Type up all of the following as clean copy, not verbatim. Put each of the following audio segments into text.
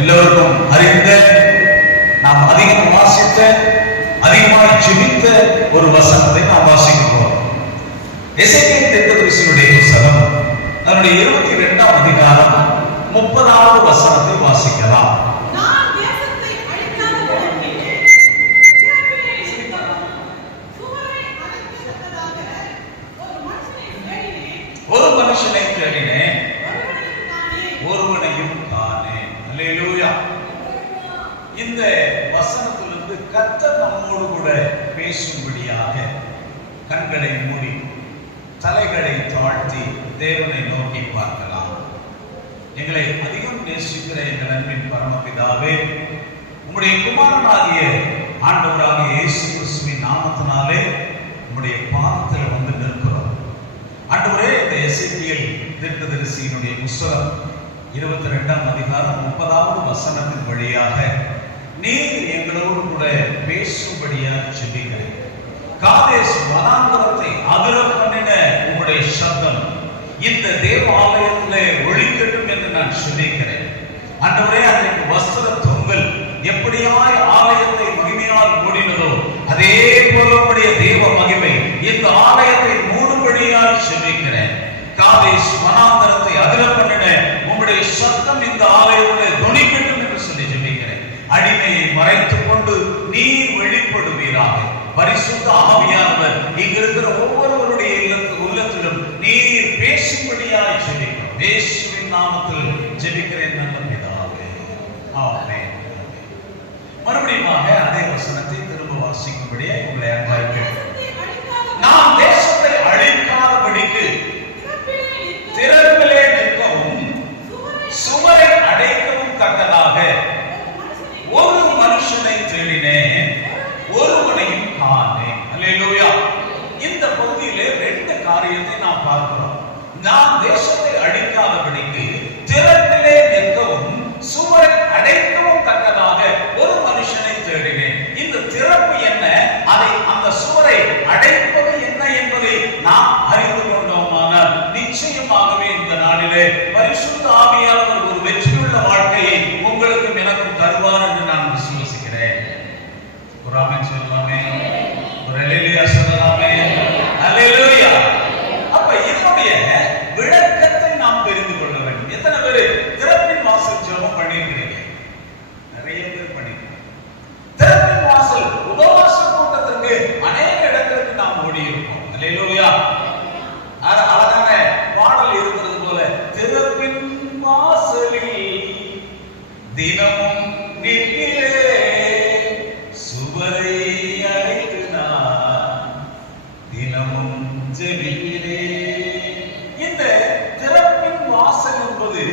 எல்லோருக்கும் அறிந்த, நாம் அதிகம் வாசித்த, அதிகமாக ஜெபித்த ஒரு வசனத்தை நாம் வாசிக்கிறோம். எசேக்கியேல் தீர்க்கதரிசியுடைய புத்தகம் அதனுடைய 22ஆம் அதிகாரம் 30வது வசனத்தை வாசிக்கலாம். ஒரு மனுஷனை தேடினேன், ஒருவனையும் காணேன். அல்லேலூயா. இந்த வசனத்திலிருந்து கர்த்தர் நம்மோடு கூட பேசும்படியாக கண்களை மூடி தலைகளை தாழ்த்தி தேவனை நோக்கி பார்க்கலாம். எங்களை அதிகம் நேசிக்கிற எங்கள் அன்பின் பரமபிதாவே, உம்முடைய குமாரனாகிய ஆண்டவராகிய இயேசு கிறிஸ்துவின் நாமத்தினாலே உம்முடைய பாதத்தில் வந்து நிற்கிறோம். ஆண்டவரே, இந்த எசேக்கியேல் தீர்க்கதரிசியினுடைய புத்தகம் 22ஆம் அதிகாரம் 30வது வசனத்தின் வழியாக நீர் எங்களோடு கூட பேசும்படியாக ஜெபிக்கிறேன். காதேஸ் வனாந்தரத்தை அதிர பண்ணின உம்முடைய சத்தம் இந்த தேவாலயத்திலே ஒலிக்கட்டும் என்று நான் ஜெபிக்கிறேன். ஆண்டவரே, அன்றைக்கு வஸ்திர தொங்கல் எப்படியாய் ஆலயத்தை மகிமையால் மூடினதோ அதே போல உம்முடைய தேவ மகிமை இந்த ஆலயத்தை மூடும்படியாக ஜெபிக்கிறேன். காதேஸ் வனாந்தரத்தை அதிர பண்ணின உம்முடைய சத்தம் இந்த ஆலயத்திலே தொனிக்கட்டும் என்று சொல்லி ஜெபிக்கிறேன். அடிமையை மறைத்துக் கொண்டு நீர் வெளிப்படுவீராக. பரிசுத்த ஆவியானவர் இங்க இருக்கிற ஒவ்வொருவருடைய உள்ளத்திலும் நீர் பேசும்படியாய் ஜெபிக்கிறோம். இயேசுவின் நாமத்தில் ஜெபிக்கிறேன் நல்ல பிதாவே, ஆமென். மறுபடியும் அதே வசனத்தை திரும்ப வாசிக்கும்படியே உங்களை அழைக்கிறேன். நாம் தேசத்தை அழிக்காதபடிக்கு திறப்பிலே நிற்கவும் சுவரை அடைக்கவும் தக்கதாக ஒரு மனுஷனை தேடினேன், ஒருவனையும் காணேன். அல்லேலூயா. இந்த பகுதியிலே 2 காரியத்தை நாம் பார்க்கிறோம். நாம் தேசத்தை அழிக்காதபடிக்கு திறப்பிலே நிற்கவும் சுவரை அடைக்கவும் தக்கதாக ஒரு மனுஷனை தேடினேன். இந்த திறப்பு என்ன, அதை அந்த சுவரை அடைப்பது என்ன என்பதை நாம் அறிந்து கொண்டோமானால் நிச்சயமாகவே இந்த நாளிலே பரிசுத்த ஆவியானவர் ஒரு வெற்றியுள்ள வாழ்க்கையை உங்களுக்கும் எனக்கும் தருவார் என்று நான் விசுவாசிக்கிறேன். ஒரு ஆமென் சொல்லலாமே, ஒரு அல்லேலூயா சொல்லலாமே. அல்லேலூயா. அப்ப இதனுடைய விளக்கத்தை நாம் தெரிந்து கொள்ள வேண்டும். எத்தனை பேர் திறப்பின் வாசல் ஜெபம் பண்ணியிருக்கிறீங்க? நிறைய பேர் பண்ணிருக்கீங்க. திறப்பின் வாசல் உபவாச கூட்டத்திற்கு அநேக இடங்களுக்கு நாம் ஓடி இருக்கோம். அல்லேலூயா. அழகான பாடல் இருக்கிறது போல, திறப்பின் வாசலில் தினமும் நிற்கிறேன், சுவரை அடைத்து நான் தினமும் ஜெபிக்கிறேன். இந்த திறப்பின் வாசல் என்பது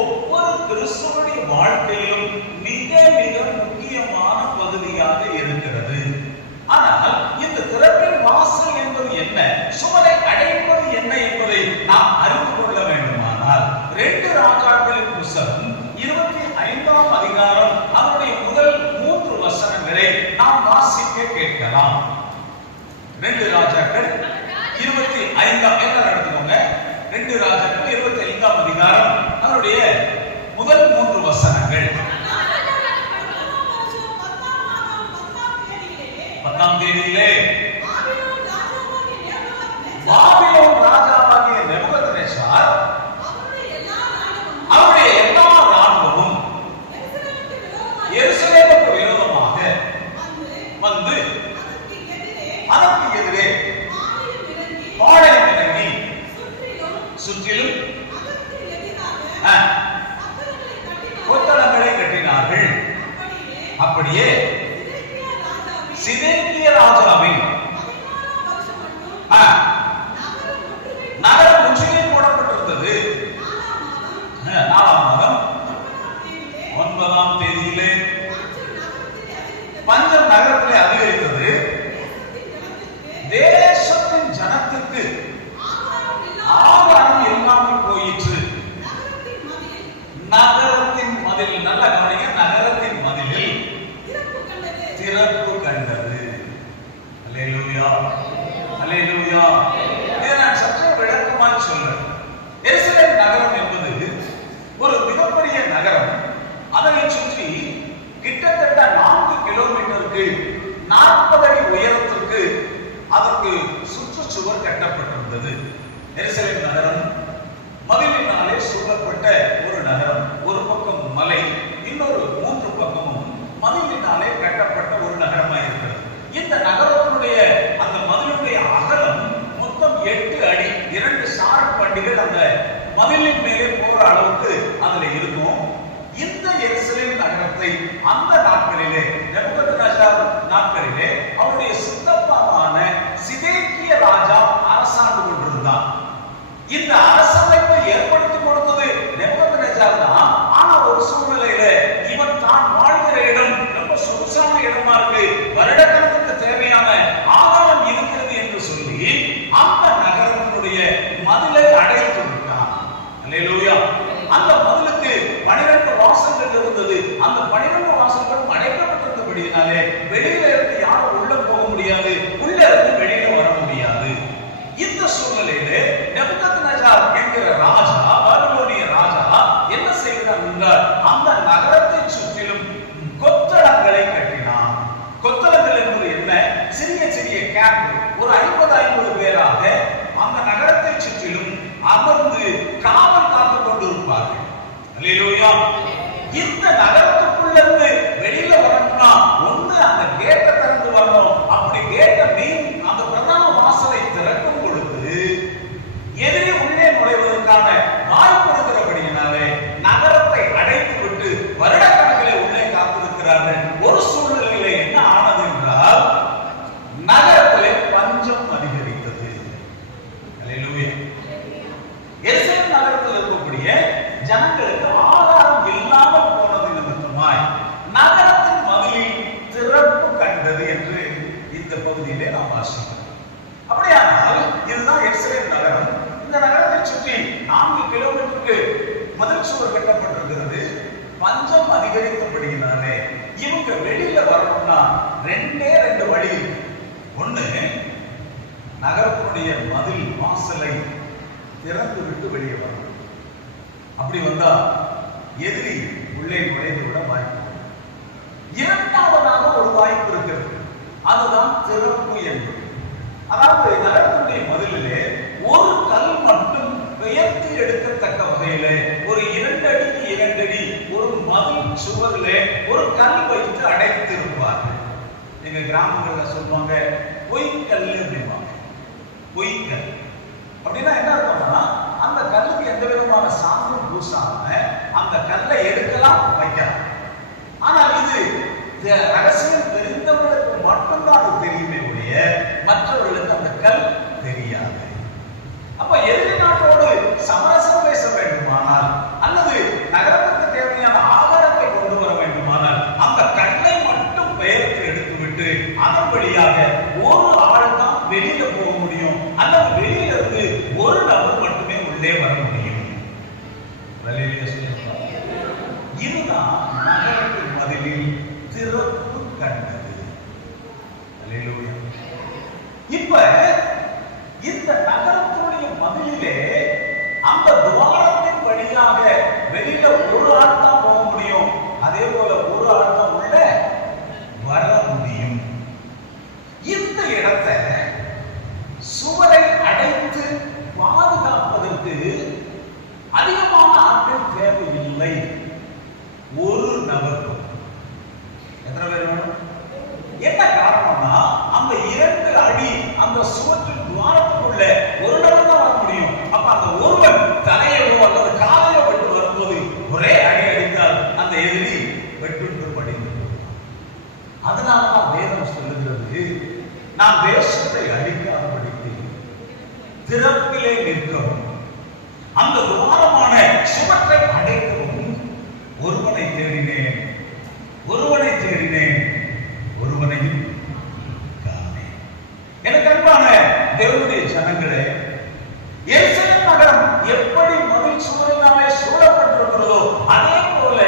ஒவ்வொரு கிறிஸ்தவனுடைய வாழ்க்கையிலும் மிக மிக முக்கியமான பகுதியாக இருக்கிறது. ஆனால் இந்த திறப்பின் வாசல் என்பது என்ன, சுவரை அடைப்பது என்ன என்பதை நாம் அறிந்து கொள்ள வேண்டுமானால் 2 ராஜாக்களின் புத்தகம் 25ஆம் அதிகாரம் அவருடைய முதல் 3 வசனங்களை நாம் வாசிக்க கேட்கலாம். 2 ராஜாக்கள் 25ஆம் எடுத்துக்கோங்க. 2 ராஜாக்கள் 25ஆம் அதிகாரம் அவருடைய முதல் 3 வசனங்கள். 10ஆம் தேதியிலே பாபிலோன் ராஜாவாகிய நேபுகாத்நேச்சார் அவருடைய எல்லா ராணுவமும் எருசலேமுக்கு விரோதமாக வந்து அதற்கு எதிரே பாளையம் இறங்கி சுற்றிலும் கொத்தளங்களை கட்டினார்கள். அப்படியே சிதேக்கியா ராஜாவின் நகரம் முற்றிலும் போடப்பட்டிருந்தது. 4ஆம் மாதம் 9ஆம் தேதியிலே பஞ்சம் நகரத்திலே அதிகரித்தது. தேசத்தின் ஜனத்திற்கு ஆகாரம் இல்லாமல் போயிற்று. நகரத்தின் மதில், நல்ல கவனிங்க, நகரத்தின் மதிலில் திறப்பு கண்டது. அல்லேலூயா, அல்லேலூயா. இதை நான் சற்று விளக்கமாய் சொல்றேன். எருசலேம் நகரம் என்பது ஒரு மிகப்பெரிய நகரம். அதனை அந்த நாட்களிலே நேபுகாத்நேச்சார் நாட்களிலே அவருடைய சித்தப்பாவான சிதேக்கியா ராஜா அரசாண்டு கொண்டிருந்தான். இந்த அரசமைப்பை ஏற்படுத்தி கொடுத்தது நேபுகாத்நேச்சார் தான். ஆனா ஒரு சூழ்நிலையில இவன் தான் வாழ்கிற இடம் ரொம்ப சொகுசான இடமா இருக்கு, வருடக்கணக்கு தேவையான ஆதாரம் இருக்கிறது என்று சொல்லி அந்த நகரத்தினுடைய மதிலை அடைத்து விட்டான். அல்லேலூயா. அந்த மதிலுக்கு 12 வாசல்கள் இருந்தது. அந்த 12 வாசல்களும் அடைக்கப்பட்டிருந்தபடியினாலே வெளியில இருந்து யாரும் உள்ள போக முடியாது, உள்ள இருந்து வெளியில வர முடியாது. இந்த சூழ்நிலையிலே நேபுகாத்நேச்சார் என்கிற ராஜா, பாபிலோனிய ராஜா என்ன செய்கிறார் என்றால் அந்த நகரத்தை சுற்றிலும் கொத்தளங்களை கட்டினான். கொத்தளங்கள் என்பது என்ன? சிறிய சிறிய கேம்ப், ஒரு 50 பேராக அந்த நகரத்தை சுற்றிலும் அமர்ந்து காவல் காத்து கொண்டிருப்பார்கள். அல்லேலூயா. இந்த நகரத்துக்குள்ள இருந்து வெளியில வரணும்னா ஒண்ணு அந்த கேட்டை திறந்து வரணும். அப்படி கேட்ட மீன் அந்த பிரதான வாசலை திறக்கும் பொழுது எதிரி உள்ளே நுழைவதற்கான வாய்ப்பு இருக்கிறபடியினாலே நகரத்தை அடைத்து விட்டு வருடக்கணக்கிலே உள்ளே காத்திருக்கிறார்கள். ஒரு சூழ்நிலையில என்ன ஆனது என்றால் நகரத்திலே பஞ்சம் அதிகரித்தது. அல்லேலூயா. எருசலேம் நகரத்தில் இருக்கக்கூடிய ஜனங்களுக்கு ஆகாரம் இல்லாமல் போனது நிமித்தமாய் நகரத்தின் மதிலில் திறப்பு கண்டது என்று இந்த பகுதியிலே நாம் வாசிக்கிறோம். அப்படியானால் இதுதான் எருசலேம் நகரம். இந்த நகரத்தை சுற்றி 4 கிலோமீட்டருக்கு மதில் சுவர் கட்டப்பட்டிருக்கிறது. பஞ்சம் அதிகரித்தபடியினாலே இவங்க வெளியில வரணும்னா 2 வழி. ஒண்ணு, நகரத்தினுடைய மதில் வாசலை திறந்து விட்டு வெளியே வரணும். அப்படி வந்தா எதிரி உள்ளே நுழைந்து விட வாய்ப்பு. இரண்டாவதாக ஒரு வாய்ப்பு இருக்கிறது, அதுதான் திறப்பு என்பது. அதாவது நகரத்தினுடைய மதிலிலே ஒரு கல் மட்டும் பெயர்த்து எடுக்கத்தக்க வகையிலே ஒரு 2 அடிக்கு 2 அடி ஒரு மதில் சுவரிலே ஒரு கல் வைத்து அடைத்திருப்பார்கள். எங்க கிராமங்கள்ல சொல்லுவாங்க பொய்க்கல் அப்படிம்பாங்க. பொய்க்கல் அப்படின்னா என்ன அர்த்தம்னா அந்த கல்லுக்கு எந்த விதமான சாந்தும் பூசாம அந்த கல்லை எடுக்கலாம், வைக்கலாம். ஆனால் இது ரகசியம் தெரிந்தவர்களுக்கு மட்டும்தான் அது தெரியுமே ஒழிய மற்றவர்களுக்கு அந்த கல் தெரியாது. அப்ப எதிரி நாட்டோடு சமரசம் பேச வேண்டுமானால் அல்லது நகரத்துக்கு தேவையான ஆகாரத்தை கொண்டு வர வேண்டுமானால் அந்த கல்லை மட்டும் பெயர்த்து எடுத்துவிட்டு அதன் வழியாக ஒரு ஆள் தான் வெளியில போக முடியும், அல்லது வெளியில இருந்து ஒரு நபர் மட்டுமே உள்ளே வர முடியும். இதுதான் நகரத்தின் மதிலில் திறப்பு கண்டது. அல்லேலூயா. இப்ப இந்த நகரத்தினுடைய மதிலிலே அந்த துவாரத்தின் வழியாக வெளியில ஒரு ஆள் தான் போக முடியும், அதே போல ஒரு ஆள் தான் உள்ள வர முடியும். இந்த இடத்தை சுவரை அடைத்து பாதுகாப்பதற்கு அதிகமான ஆட்கள் தேவையில்லை. ஒரு நபர். எத்தனை பேர் வேணும்? என்ன காரணம்னா அந்த 2 அடி அந்த சுவற்றின் துவாரத்துக்குள்ள ஒரு நபர் தான் வர முடியும். அப்ப அந்த ஒருவன் தலையோ அல்லது காலையோ விட்டு வரும்போது ஒரே அடி அடித்தால் அந்த எதிரி வெட்டுண்டு படிந்து. அதனாலதான் வேதம் சொல்லுகிறது, நாம் தேசத்தை அழிக்காதபடிக்கு திறப்பிலே நிற்கவும் அந்த துவாரமான சுவற்றை அடைக்கவும் ஒருவனை தேடினேன், ஒருவனை தேடினேன், ஒருவனையும் காணேன். எனக்கு அன்பான தேவனுடைய ஜனங்களே, எருசலேம் நகரம் எப்படி மதில் சுவரினாலே சூழப்பட்டிருக்கிறதோ அதே போல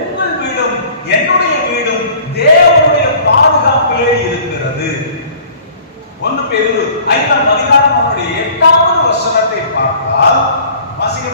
உங்கள் வீடும் என்னுடைய வீடும் தேவனுடைய பாதுகாப்பிலே இருக்கிறது. 1 பேதுரு 5ஆம் அதிகாரம் 8வது வசனத்தை பார்த்தால் வாசிக்க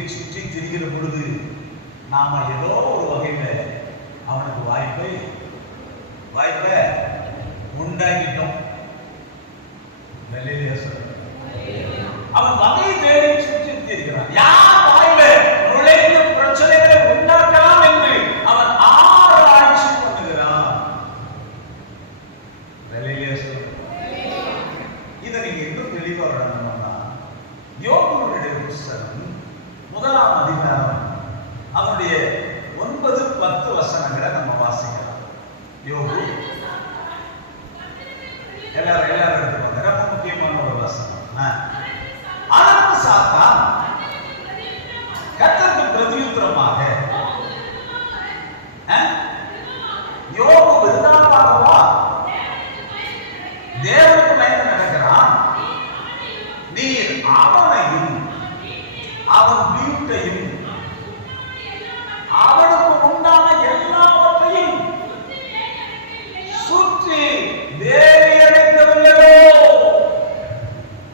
தேடி சுற்றி திரிகிற பொழுது நாம ஏதோ ஒரு வகையில அவனுக்கு வாய்ப்பை உண்டாக்கிட்டோம். அவன் வகையை தேடி சுற்றி திரிகிறான். யார் வாயில நுழைந்து பிரச்சனைகளை உண்டாக்கலாம் என்று அவன் ஆராய்ச்சி பண்ணுகிறான். இதை நீங்க இன்னும் தெளிவா விளங்கணும்னா யோபுடைய புஸ்தகம் 1ஆம் அதிகாரம் அவனுடைய 9-10 வசனங்களை நம்ம வாசிக்கலாம். யோபு எல்லாரும் எடுத்துக்கோங்க. ரொம்ப முக்கியமான ஒரு வசனம். அதற்கு சாத்தான் கர்த்தருக்கு பிரதியுத்தரமாக, யோபு விருதாவாகவா தேவனுக்கு பயந்து நடக்கிறான், நீர் அவனையும் அவன் வீட்டையும் அவனுக்கு உண்டான எல்லாவற்றையும் சுற்றி வேலையடைக்கவில்லையோ?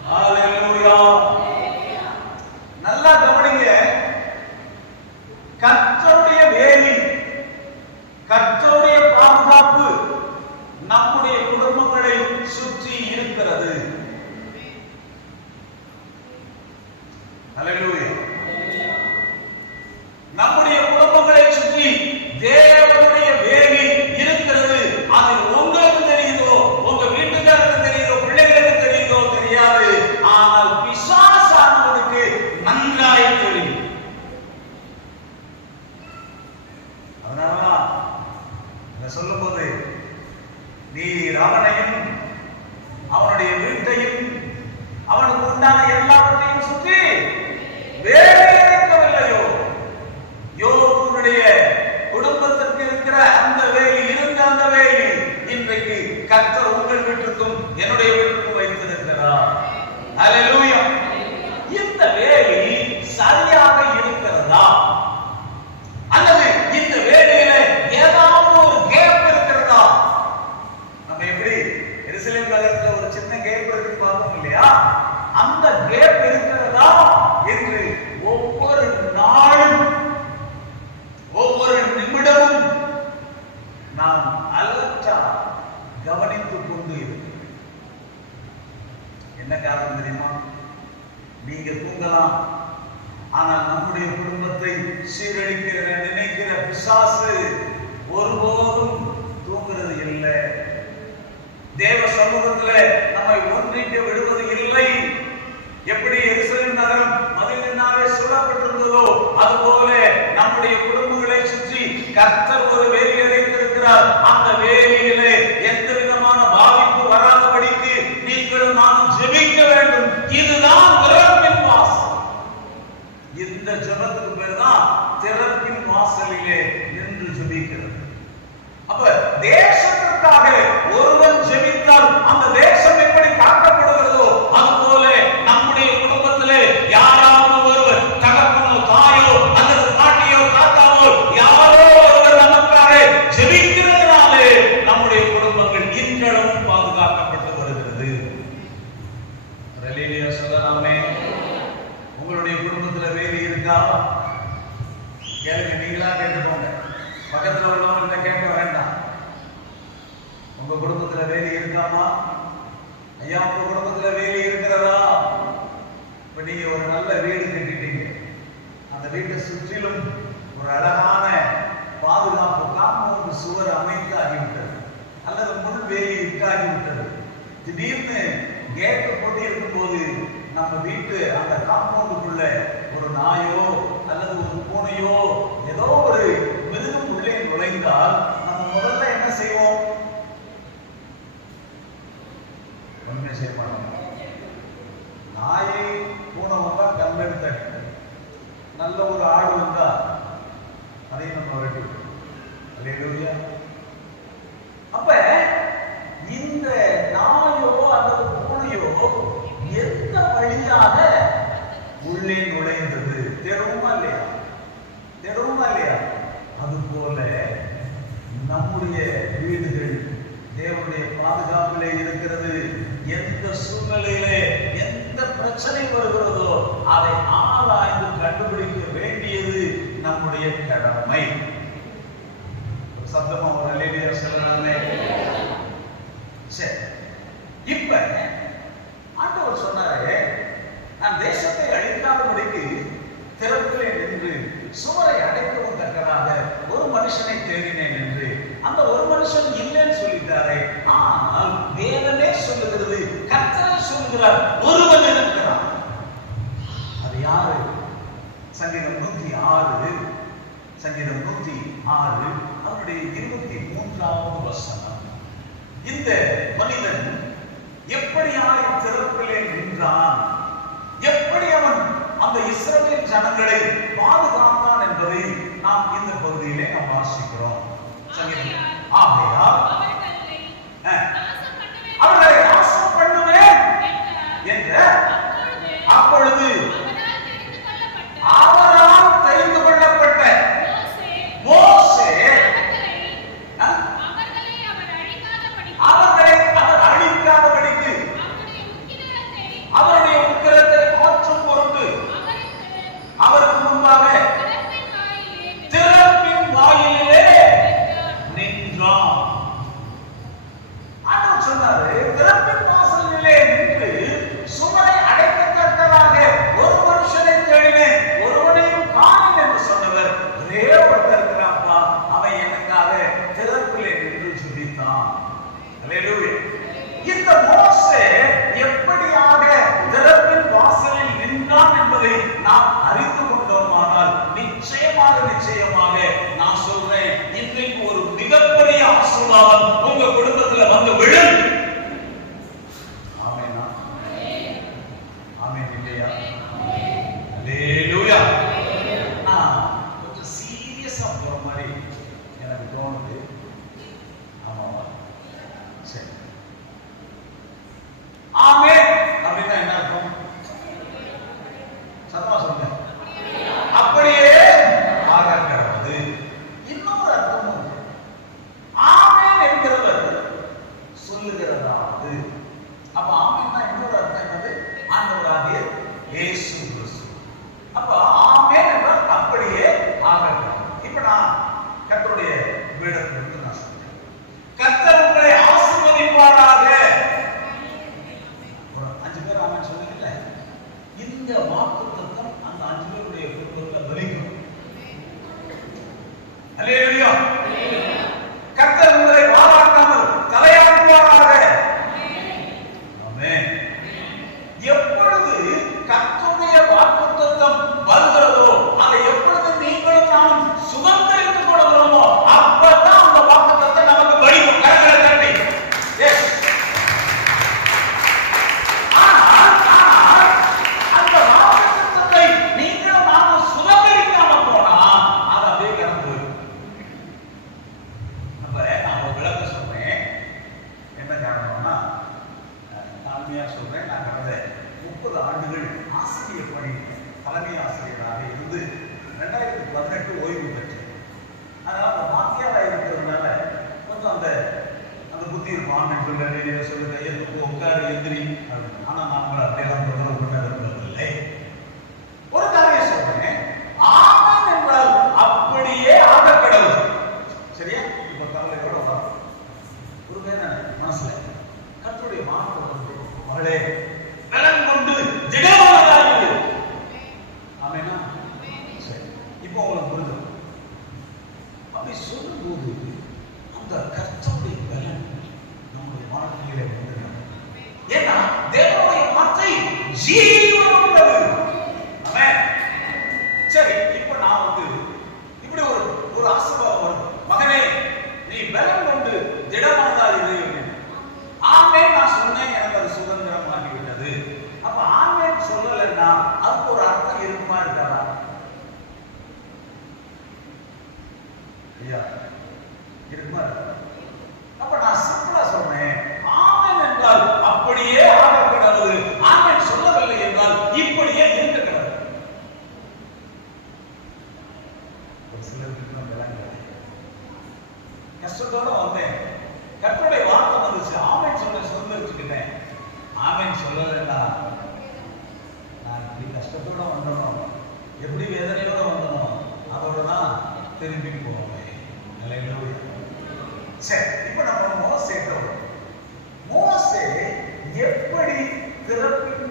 ஹல்லேலூயா. நல்லா கவனிங்க. கர்த்தருடைய வேலி, கர்த்தருடைய பாதுகாப்பு நம்முடைய குடும்பங்களை சுற்றி இருக்கிறது. ஹல்லேலூயா. நம்முடைய குடும்பங்களை சுற்றி தேவனுடைய வேலி இருக்கிறது. அது உங்களுக்கு தெரியுதோ, உங்க வீட்டுக்காரருக்கு தெரியுதோ, பிள்ளைகளுக்கு தெரியுதோ தெரியாது. ஆனால் பிசாசானவனுக்கு நன்றாய் தெரியும். அதனாலதான் சொல்லும் போது நீர் அவனையும் அவனுடைய வீட்டையும் அவனுக்கு உண்டான எல்லாவற்றையும் சுற்றி வேலையடைக்கவில்லையோ? யோபுடைய குடும்பத்திற்கு இருக்கிற அந்த வேலி, இருந்த அந்த வேலி இன்றைக்கு கர்த்தர் உங்கள் வீட்டுக்கும் என்னுடைய வீட்டுக்கும் வைத்திருக்கிறார். ஹல்லேலூயா. இந்த வேலி சரியாக இருக்கிறதா அல்லது இந்த வேலியில ஏதாவது ஒரு கேப் இருக்கிறதா? நம்ம எப்படி எருசலேம் நகரத்துல ஒரு சின்ன கேப் இருக்கு பார்த்தோம் இல்லையா? அந்த கேப் இருக்கிறதா என்று ஒவ்வொரு நாளும் ஒவ்வொரு நிமிடமும் நாம் அலர்ட்டா கவனித்துக் கொண்டு இருக்கிறோம். என்ன காரணம் தெரியுமா? நீங்க தூங்கலாம், ஆனால் நம்முடைய குடும்பத்தை சீரழிக்கிற நினைக்கிற பிசாசு ஒருபோதும் தூங்குறது இல்லை. தேவ சமூகத்திலே நம்மை ஒன்றிக்க விடுவது இல்லை. எப்படி எருசலேம் நகரம் மதிலினாலே சூழப்பட்டிருந்ததோ அதுபோல நம்முடைய குடும்பங்களை சுற்றி கர்த்தர் ஒரு வேலி அடைத்திருக்கிறார். அந்த வேலியிலே எந்த விதமான பாதிப்பு வராதபடிக்கு நீங்களும் நானும் ஜெபிக்க வேண்டும். இதுதான் திறப்பின் வாசல். இந்த ஜெபத்துக்கு பேர் தான் திறப்பின் வாசலிலே நின்று ஜெபிக்கிறது. அப்ப தேசத்திற்காக ஒருவன் ஜெபித்தால் அந்த தேசம் எப்படி காக்கப்படுகிறதோ அதுபோல நம்முடைய குடும்பத்திலே யாராவது ஒருவர், தகப்பனோ தாயோ அல்லது பாட்டியோ தாத்தாவோ யாரோ ஒருவர் நமக்காக ஜெபிக்கிறதுனாலே நம்முடைய குடும்பங்கள் இன்றளவும் பாதுகாக்கப்பட்டு வருகிறது. ஹல்லேலூயா சொல்லலாமே. உங்களுடைய குடும்பத்துல வேலி இருக்கா? கேளுங்க, நீங்களா கேட்டுக்கோங்க. பக்கத்துல உள்ளவங்க கேட்க வேண்டாம். உங்க குடும்பத்துல வேலி இருக்காமா? ஐயா, உங்க குடும்பத்துல வேலி இருக்கிறதா? இப்ப நீங்க ஒரு நல்ல வீடு கட்டிட்டீங்க. அந்த வீட்டை சுற்றிலும் ஒரு அழகான பாதுகாப்பு காம்பவுண்ட் சுவர் அமைத்து ஆகிவிட்டது அல்லது முள் வேலி இட்டாகிவிட்டது. திடீர்னு கேட்டு போட்டு இருக்கும் போது நம்ம வீட்டு அந்த காம்பவுண்டுக்குள்ள ஒரு நாயோ அல்லது ஒரு பூனையோ ஏதோ ஒரு மிருகம் உள்ளே நுழைந்தால் நம்ம முதல்ல என்ன செய்வோம்? ஒன்றுமே செய்ய மாட்டோம். நாயை பூனை வந்தா கல்லெடுத்து அடிக்கும். நல்ல ஒரு ஆடு வந்தா அதையும் நம்ம விரட்டி. அல்லேலூயா. அப்ப இந்த நாயோ அல்லது பூனையோ எந்த வழியாக உள்ளே நுழைந்தது தெருவுமா இல்லையா? தெருவுமா இல்லையா? அது போல நம்முடைய வீடுகள் தேவனுடைய பாதுகாப்பிலே இருக்கிறது. எந்த சூழ்நிலையிலே எந்த பிரச்சனை வருகிறதோ அதை ஆராய்ந்து கண்டுபிடிக்க வேண்டியது நம்முடைய கடமை. சத்தமா ஒரு அல்லேலூயா சொல்லலாமே. சரி, இப்ப ஆண்டவர் சொன்னாரு, நான் தேசத்தை அழிக்காதபடிக்கு திறப்பிலே நின்று சுவரை அடைக்கவும் தக்கதாக ஒரு மனுஷனை தேடினேன் என்று. அந்த ஒரு மனுஷன் இல்லைன்னு சொல்லிட்டாரே, ஆனால் வேதமே சொல்லுகிறது, கர்த்தர் சொல்லுகிறார், ஒருவன் இருக்கிறான். அது யாரு? சங்கீதம் 106 சங்கீதம் 106 அவருடைய 23வது வசனம். இந்த மனிதன் எப்படியாய் திறப்பிலே நின்றான், எப்படி அவன் அந்த இஸ்ரவேல் ஜனங்களை பாதுகாத்தான் என்பதை நாம் இந்த பகுதியிலே நாம் வாசிக்கிறோம். ஆகையால் அவர்களை நாசம் பண்ணுவேன் என்ற அப்பொழுது அவரால் தெரிந்து கொள்ளப்பட்ட மோசே அவர்களை அவர் அழிக்காதபடிக்கு அவருடைய உக்கிரத்தை மாற்றும் பொருட்டு அவருக்கு முன்பாக திறப்பின் வாயிலே நின்றான். ஆண்டவர் சொன்னாரு, திறப்பின் வாசலிலே நின்று சுவரை அடைக்கத்தக்கதாக ஒரு மனுஷனை தேடினேன், ஒருவனையும் காணேன் என்று சொன்னவர் ஒரே ஒருத்தர் இருக்கிறான்ப்பா, அவன் எனக்காக திறப்பிலே நின்று ஜெபித்தான். அல்லேலூயா. இந்த மோசே எப்படியாக திறப்பின் வாசலில் நின்றான் என்பதை நாம் அறிந்து கொண்டோமானால் நிச்சயமாக நான் சொல்றேன், இன்றைக்கு ஒரு மிகப்பெரிய ஆசீர்வாதம் உங்க குடும்பத்துல வந்து விழும். ஆமென். ஆமென் இல்லையா? அல்லேலூயா. கொஞ்சம் சீரியஸா போற மாதிரி எனக்கு தோணுது. ஆமாவா? சரி. ஆமென் அப்படின்னா என்ன அர்த்தம்? சத்தமா சொல்லுங்க. அப்படியே ஆகக்கூடாது. இன்னொரு அர்த்தம் உண்டு. ஆமென் என்கிறவர் சொல்லுகிறதாவது. அப்ப ஆமென்னா இன்னொரு அர்த்தம் என்னது? ஆண்டவராகிய இயேசு கிறிஸ்து. அப்ப ஆமென் என்றால் அப்படியே ஆகக்கூடாது. இப்ப நான் கர்த்தருடைய வேதத்திலிருந்து நான் சொல்றேன், கர்த்தர் உங்களை ஆசீர்வதிப்பாராக. 5 பேர் ஆமென் சொன்னீங்கல்ல, இந்த வாக்குத்தத்தம் அந்த 5 பேருடைய குடும்பத்தை பலிக்கும். அல்லேலூயா. கர்த்தர் உங்களை பாராட்டாமல் தலையாட்டுவாராக. ஆமென். எப்பொழுது கர்த்தருடைய வாக்குத்தத்தம் வருகிறதோ, அதை எப்பொழுது நீங்களும் நானும் சுதந்திரித்துக் கொள்கிறோமோ, அப்பதான் அந்த வாக்குத்தத்தம் நமக்கு பலிக்கும். கரங்களை தட்டி. எஸ். அந்த வாக்குத்தத்தத்தை நீங்களும் நானும் சுதந்திரிக்காம போனா அது அப்படியே கடந்து போயிடும். அப்ப நான் ஒரு விளக்கம் சொல்றேன். என்ன காரணம்னா, தாழ்மையா சொல்றேன், நான் கடந்த 30 ஆண்டுகள் ஆசிரியர் பணி தலைமை ஆசிரியராக இருந்து 2018 ஓய்வு பெற்றேன். அதனால வாத்தியாரா இருக்கிறதுனால கொஞ்சம் அந்த புத்தி இருக்கும். சொல்லுங்க, எதுக்கு உட்காரு எந்திரி. ஆனா நாங்கள் அப்படியெல்லாம் தொந்தரவு பண்ண விரும்பவில்லை. ஒரு காரியம் சொல்றேன், ஆமென் என்றால் அப்படியே ஆகக்கடவுள். சரியா? இப்ப கவலையோட வரும் ஒரு மனசுல கர்த்தருடைய வார்த்தை வந்து, மகளே பலன் கொண்டு திடமானதாயிரு. ஆமென்னா? சரி, இப்போ உங்களுக்கு புரிஞ்சு அப்படி சொல்லும்போது அந்த கர்த்தருடைய பலன் நம்முடைய வாழ்க்கையில வந்துடும். ஏன்னா தேவனுடைய வார்த்தை ஜீவன் உள்ளது. ஆமென். சரி, இப்போ நான் வந்து இப்படி ஒரு ஆசீர்வாதம் வரும், மகனே நீ பலன் கொண்டு திடமானதாயிரு. ஆமென் நான் சொன்னேன், எனக்கு அது சுதந்திரம் ஆகிவிட்டது. அப்ப ஆமென் சொல்லலைன்னா அதுக்கு ஒரு அர்த்தம் இருக்குமா இருக்காதா? ஐயா இருக்குமா? அப்ப நான் சிம்பிளா சொன்னேன், ஆமென் என்றால் அப்படியே ஆகக்கூடாது, ஆமென் சொல்லவில்லை என்றால் இப்படியே இருக்கக்கூடாது. ஒரு சிலருக்கு கஷ்டத்தோட வந்தேன், கர்த்தருடைய வார்த்தை வந்துச்சு, ஆமென் சொல்ல சுதந்திரிச்சுக்கிட்டேன். ஆமென் சொல்லலைன்னா நான் இப்படி கஷ்டத்தோட வந்தோம், எப்படி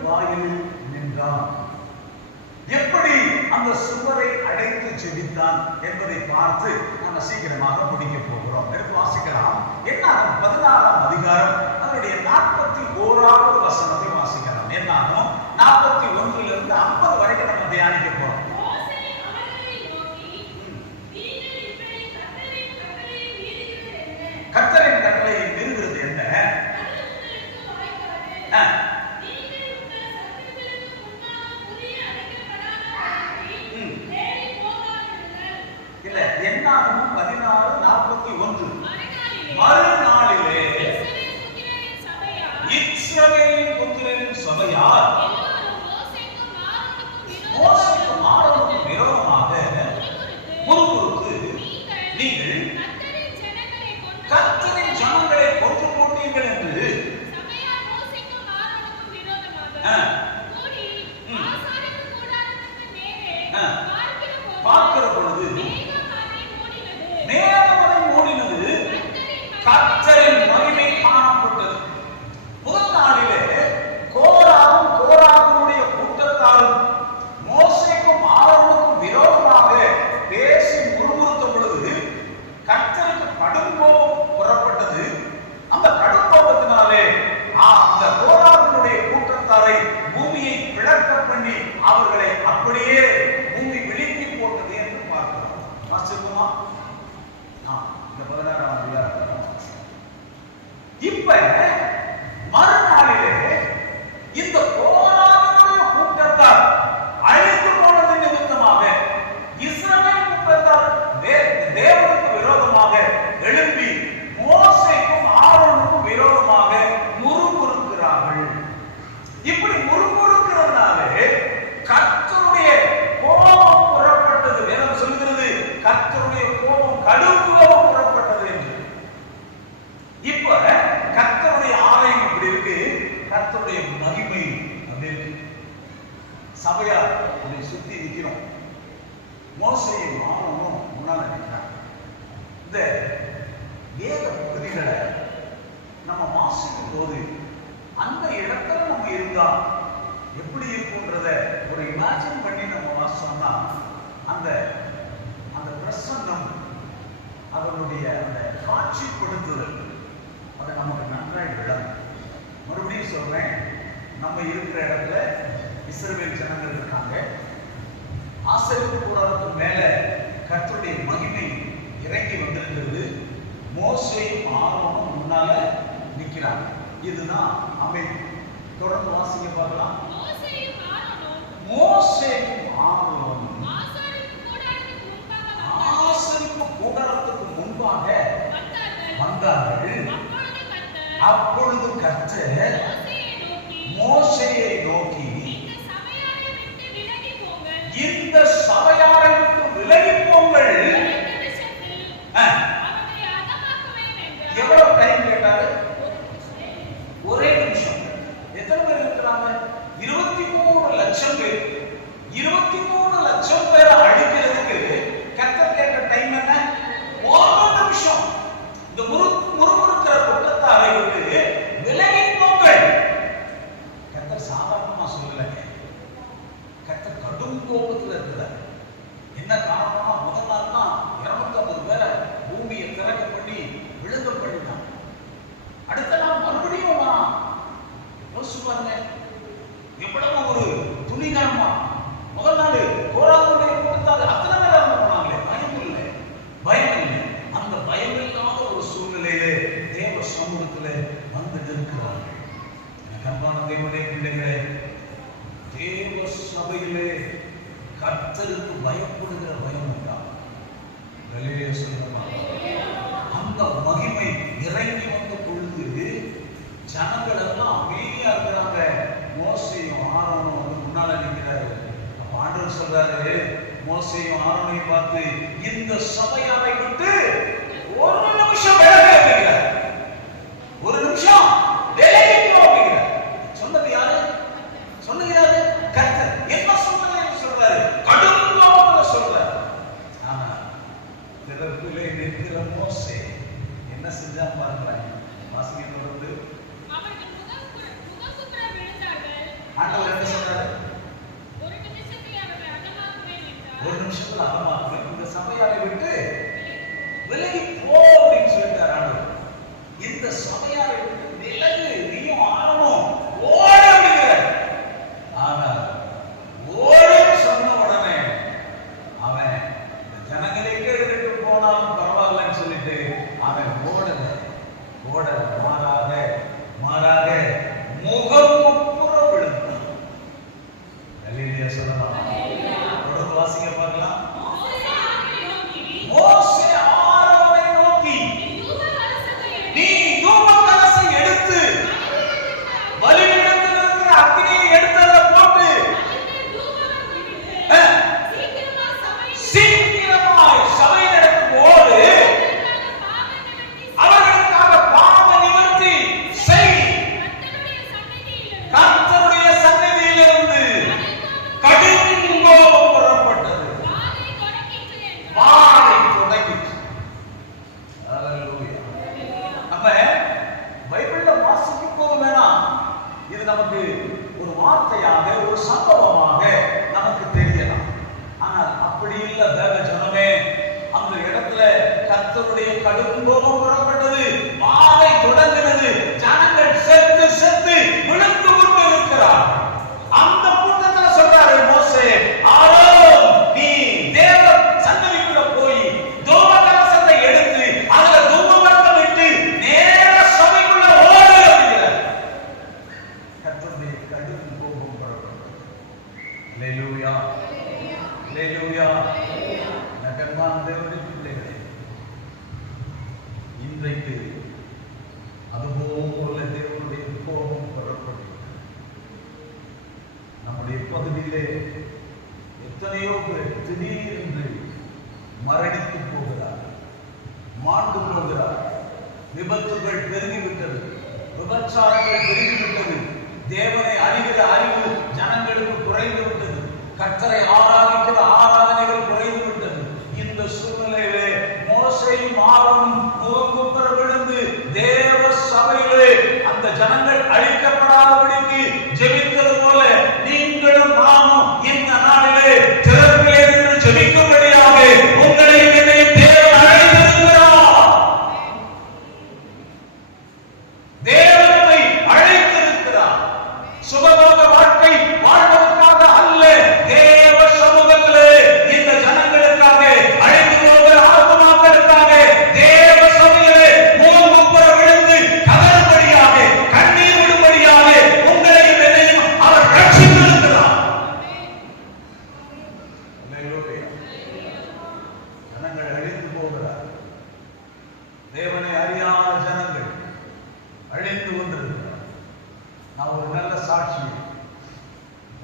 வாயிலில் நின்றான். எப்படி அந்த சுவரை அடைத்து ஜெபித்தான் என்பதை பார்த்து நம்ம சீக்கிரமாக முடிக்க போகிறோம். எடுத்து வாசிக்கலாம். என்னாகும் 16ஆம் அதிகாரம் அதனுடைய 41வது வசனத்தை வாசிக்கலாம். என்னாகும் 41லிருந்து 50 வரைக்கும் நம்ம தியானிக்க போறோம். கர்த்தரின் கட்டளையை மீறுகிறது என்ன? இல்ல, என்னாகும் 16:41 மறுநாளிலே இஸ்ரவேலின் புத்திரரின் சபையார் மோசேக்கும் ஆரோனுக்கும் விரோதமாக முறுமுறுத்து, நீங்கள் கர்த்தரின் ஜனங்களை கொன்று போட்டீர்கள் என்று பார்க்கிற பொழுது மேகமலை மூடினது, கர்த்தரின் மகிமை காணப்பட்டது. முதல் நாளிலே கோராகும் கோராகுடைய கூட்டத்தாரும் மோசேக்கும் ஆரோனுக்கும் விரோதமாக பேசி முறுமுறுத்த பொழுது கர்த்தருக்கு கடும் கோபம் புறப்பட்டது. அந்த கடும் கோபத்தினாலே அந்த கோராகுடைய கூட்டத்தாரை பூமியை பிளக்க பண்ணி அவர்களை அப்படியே பூமி விழுங்கி போட்டது என்று பார்க்கிறோம். வாசிக்குமா? இந்த 16ஆம் அதிகாரம். இப்ப மறுநாளிலே இந்த கோராகுடைய கூட்டத்தார் அழித்து போனது நிமித்தமாக இஸ்ரவேல் கூட்டத்தார் தேவனுக்கு விரோதமாக எழும்பி மோசேக்கும் ஆரோனுக்கும் விரோதமாக முறுமுறுக்கிறார்கள். இப்படி முறுமுறுக்கிறதுனாலே கர்த்தருடைய கோபம் புறப்பட்டது. வேதம் சொல்கிறது கர்த்தருடைய கோபம், கடும் கோபம் புறப்பட்டது என்று. இப்ப கர்த்தருடைய ஆலயம் இப்படி இருக்கு, கர்த்தருடைய மகிமை அப்படி இருக்கு. சபையா அப்படி சுத்தி நிற்கிறோம். மோசேயும் ஆரோனும் முன்னால நிற்கிறாங்க. இந்த வேத பகுதிகளை நம்ம வாசிக்கும் போது அந்த இடத்துல நம்ம இருந்தா எப்படி இருக்கும்ன்றத ஒரு இமேஜின் பண்ணி நம்ம வாசிச்சோம்னா அந்த அந்த பிரசன்னம், அவருடைய அந்த காட்சிப்படுத்துதல் அதை நமக்கு நன்றாய் விளங்கும். மறுபடியும் சொல்றேன், நம்ம இருக்கிற இடத்துல இஸ்ரவேல் ஜனங்கள் இருக்காங்க. ஆசரிப்பு கூடாரத்துக்கு மேல கர்த்தருடைய மகிமை இறங்கி வந்திருக்கிறது. மோசேயும் ஆரோனும் முன்னால நிக்கிறாங்க. இதுதான் அமைப்பு. தொடர்ந்து வாசிக்க பார்க்கலாம். மோசேயும் ஆரோனும் ஆசரிப்பு கூடாரத்துக்கு முன்பாக வந்தார்கள். அப்பொழுது கர்த்தர் மோசேயை நோக்கி, இந்த சபையாரை விட்டு விலகி போங்கள். எவ்வளவு டைம் கேட்டாரு? ஒரே நிமிஷம். எத்தனை பேர் இருக்கிறாங்க? 23 லட்சம் பேர். 23 லட்சம் பேரை அழிக்கிறதுக்கு கர்த்தர் கேட்ட டைம் என்ன? ஒரு நிமிஷம். இந்த முறுமுறுக்கிற கூட்டத்தாரை விட்டு விலகி போங்கள். கர்த்தர் சாதாரணமா சொல்லலைங்க. கர்த்தர் கடும் கோபத்தில் இருக்கிறார். என்ன காரணம்னா, முதல் நாள் தான் 250 பேரை பூமியை திறக்க பண்ணி விழுங்க பண்ணினான். அடுத்த நாள் மறுபடியும் யோசிச்சு பாருங்க, எவ்வளவு ஒரு துணிகரமா. முதல் நாள் கோராகுடைய கூட்டத்தார் அத்தனை பேர் இறந்து போனாங்களே, பயம் இல்லை, பயம் இல்லை. அந்த பயம் இல்லாத ஒரு சூழ்நிலையிலே தேவ சமூகத்துல வந்து நிற்கிறார்கள். எனக்கு அன்பான தேவனுடைய பிள்ளைகளே, தேவ சபையிலே கர்த்தருக்கு பயப்படுகிற பயம் உண்டா? வெளியே சொல்லலாம். அந்த மகிமை இறங்கி வந்த பொழுது ஜனங்கள் எல்லாம் அமைதியா இருக்கிறாங்க. மோசேயும் ஆரோனும் வந்து முன்னால நிற்கிறாரு. அப்ப ஆண்டவர் சொல்றாரு, மோசேயும் ஆரோனையும் பார்த்து, இந்த சபையாரை விட்டு ஒரு நிமிஷம் விலகு அப்படிங்கிறார். ஒரு நிமிஷம் விலகி போ அப்படிங்கிறார். சொன்னது யாரு? சொன்னது யாரு? கர்த்தர். என்ன சொன்னது சொல்றாரு? கடும் கோபத்துல சொல்றாரு. ஆனா திறப்பிலே நிற்கிற மோசே என்ன செஞ்சா பாருங்களேன். வாசிக்க தொடர்ந்து. சொல்ல அவமானம் இந்த சபையாரை விட்டு விலகி போ அப்படின்னு சொல்லிட்டார் ஆண்டவர். இந்த சபையாரை விட்டு விலகு, நீயும் ஆழமும் ஓட அப்படிங்கிற. ஆனால் ஓடும் சொன்ன உடனே அவன் இந்த ஜனங்களே கேட்டுட்டு போனாலும் பரவாயில்லன்னு சொல்லிட்டு அவன் ஓடல. மாறாக முகம் குப்புற விழுந்தான். அல்லேலூயா சொல்லலாம். தொடர்ந்து வாசிக்க பார்க்கலாம். மோசே ஆரோனை நோக்கி, நீ தூப கலசை எடுத்து பலிபீடத்தில் இருக்கிற அக்கினியை எடுத்து அதை போட்டு சீக்கிரமாய் சபையினிடத்துக்கு ஓடு, அவர்களுக்காக பாவ நிவர்த்தி செய். கர்த்தருடைய சந்நிதியிலிருந்து கடும் கோபம் புறப்பட்டது, வாதை தொடங்கிற்று. ஹல்லேலூயா. நம்ம பைபிள்ல வாசிக்கும் போது வேணாம் இது நமக்கு ஒரு வார்த்தையாக ஒரு சம்பவமாக நமக்கு தெரியலாம். ஆனால் அப்படி இல்லை தேவ ஜனமே. அந்த இடத்துல கர்த்தருடைய கடும் கோபம் புறப்பட்டது, வாதை தொடங்கினது. ஜனங்கள் செத்து செத்து விழுந்து கொண்டு இருக்கிறார். அந்த கூட்டத்துல சொல்றாரு மோசே, ஆரோன் நீ தேவ சன்னதிக்குள்ள போய் தூப கலசத்தை எடுத்து அதுல தூபவர்க்கம் விட்டு நேர சபைக்குள்ள ஓடு அப்படிங்கிறார். கர்த்தருடைய கடும் கோபம் புறப்பட்டது. அல்லேலூயா, அல்லேலூயா. நகர்வான தேவனுடைய பிள்ளைகளே, இன்றைக்கு அதுபோல தேவனுடைய கோபம் புறப்பட்டது. நம்முடைய பகுதியிலே எத்தனையோ பேர் திடீரென்று மரணித்து போகிறார், மாண்டு போகிறார். விபத்துகள் பெருகிவிட்டது, விபச்சாரங்கள் பெருகிவிட்டது, தேவனை அறிகிற அறிவு ஜனங்களுக்கு குறைந்து விட்டது, கர்த்தரை ஆராதிக்கிற ஆராதனைகள் குறைந்து விட்டது. இந்த சூழ்நிலையிலே மோசேயும் ஆரோனும் முகங்குப்புற விழுந்து தேவ சபையிலே அந்த ஜனங்கள் அழிக்கப்படாதபடிக்கு ஜெபித்தது போல நீங்களும் நானும் இந்த நாளிலே திறப்பிலே இருந்து ஜெபிக்கும்படியாக உங்களை என்னையும் தேவன் அழைத்திருக்கிறார். தேவனை அழைத்திருக்கிறார். சுகபோக வாழ்க்கை வாழ்வதற்காக அல்ல, தேவ சமூகத்திலே இந்த ஜனங்களுக்காக அழைத்து போகிற ஆத்மாக்களுக்காக தேவ சபையிலே முகங்குப்புற விழுந்து கதறும்படியாக கண்ணீர் விடும்படியாக உங்களையும் என்னையும் அவர் ரட்சித்திருக்கிறார். அல்லேலூயா. ஜனங்கள் அழிந்து போகிறார். தேவனை அறியாத ஜனங்கள் அழிந்து கொண்டிருக்கிறார். நான் ஒரு நல்ல சாட்சியை,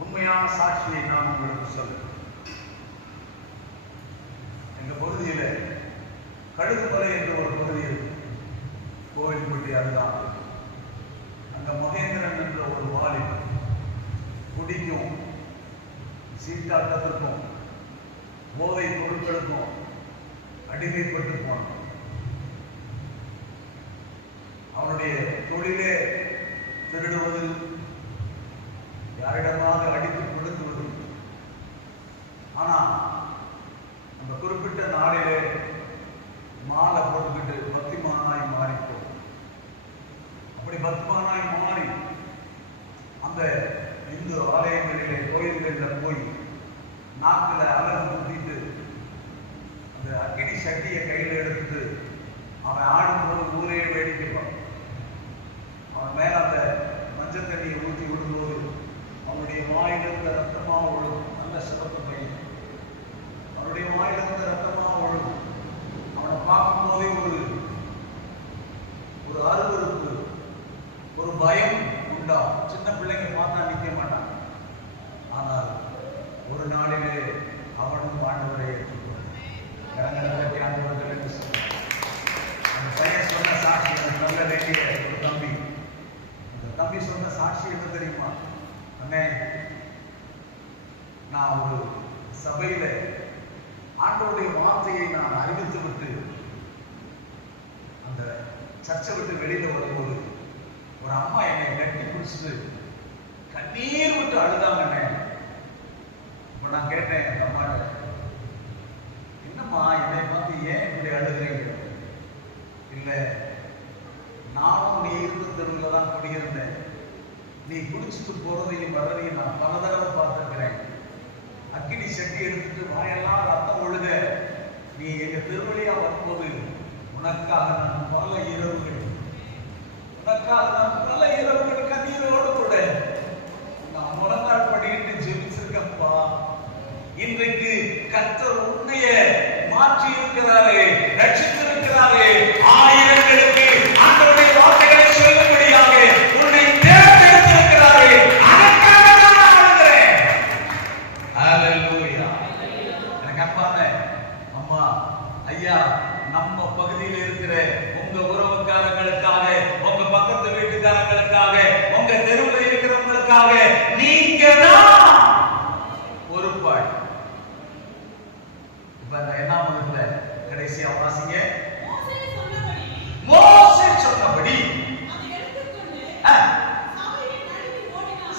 உண்மையான சாட்சியை நான் உங்களுக்கு சொல்றேன். எங்க பகுதியில கழுகுமலை என்ற ஒரு பகுதி இருக்கு, கோவில்பட்டி அதுதான். அங்க மகேந்திரன் என்ற ஒரு வாலிபன் குடிக்கும், சீட்டாட்டத்திற்கும், போதை பொருட்களுக்கும் அடிமைப்பட்டு போனான். அவனுடைய தொழிலே திருடுவது, யாரிடமாக அடித்து கொடுத்துவது. ஆனா அந்த குறிப்பிட்ட நாளிலே மாலை போட்டுக்கிட்டு பக்திமானாய் மாறிப்போம். அப்படி பக்திமானாய் மாறி அந்த இந்து ஆலயங்களிலே கோயில்களில் போய் நாக்கில் அலகு குத்திட்டு அந்த அக்கினி சட்டியை கையில் எடுத்து அவன் ஆடும்போது ஊரே வேடிக்கை பார்ப்பான். அவன் மேல அந்த மஞ்சள் தண்ணியை ஊற்றி விடும்போது அவனுடைய வாயிலிருந்த ரத்தமா ஒழுகும். நல்ல சிறப்பு பையன், அவனுடைய வாயிலிருந்த ரத்தமா ஒழுகும். அவனை பார்க்கும் போதே ஒரு அருவருப்பு, ஒரு பயம் உண்டாம். சின்ன பிள்ளைங்க பார்த்தா நிற்க மாட்டான். ஆனால் ஒரு நாளிலே அவனும் ஆண்டவரை ஏற்றுக்கொண்டான். கரங்களை ஆண்டவர்கள் என்று சொன்னான். அந்த பையன் சொன்ன சாட்சி எனக்கு நல்ல வேண்டிய ஒரு தம்பி. அந்த தம்பி சொன்ன சாட்சி என்ன தெரியுமா? அண்ணே, நான் ஒரு சபையில ஆண்டவருடைய வார்த்தையை நான் அறிவித்து விட்டு அந்த சர்ச்சை விட்டு வெளியில வரும்போது ஒரு அம்மா என்னை கட்டி பிடிச்சிட்டு கண்ணீர் விட்டு அழுதாங்கண்ணே. இப்ப நான் கேட்டேன் அந்த அம்மாட்ட, குடிச்சிட்டு போறதையும் வர்றதையும் நான் பல தடவை பார்த்திருக்கிறேன். அக்கினி செட்டி எடுத்துட்டு வாயெல்லாம் ரத்தம் ஒழுக, நீ எங்க திருவழியா வரும்போது உனக்காக நான் பல இரவுகள் கண்ணீரோடு கூட நான் முழங்கால் படிக்கிட்டு ஜெபிச்சிருக்கப்பா. இன்றைக்கு கர்த்தர் உன்னைய மாற்றி இருக்கிறாரே, ரட்சித்திருக்கிறாரே, ஆயிரங்களுக்கு ஆண்டவருடைய வார்த்தைகளை சொல்லும்படியாக உன்னை தேர்ந்தெடுத்திருக்கிறாரே, அதற்காக நான் ஆடுகிறேன். ஹல்லேலூயா. எனக்கு அன்பான அம்மா ஐயா, நம்ம பகுதியில் இருக்கிற உங்க உறவுக்காரங்களுக்காக, உங்க பக்கத்து வீட்டுக்காரங்களுக்காக, உங்க தெருவில் இருக்கிறவங்களுக்காக நீங்க தான் பொறுப்பாள். இப்ப என்ன பண்ணுல கடைசியா வாசிங்க. மோசே சொன்னபடி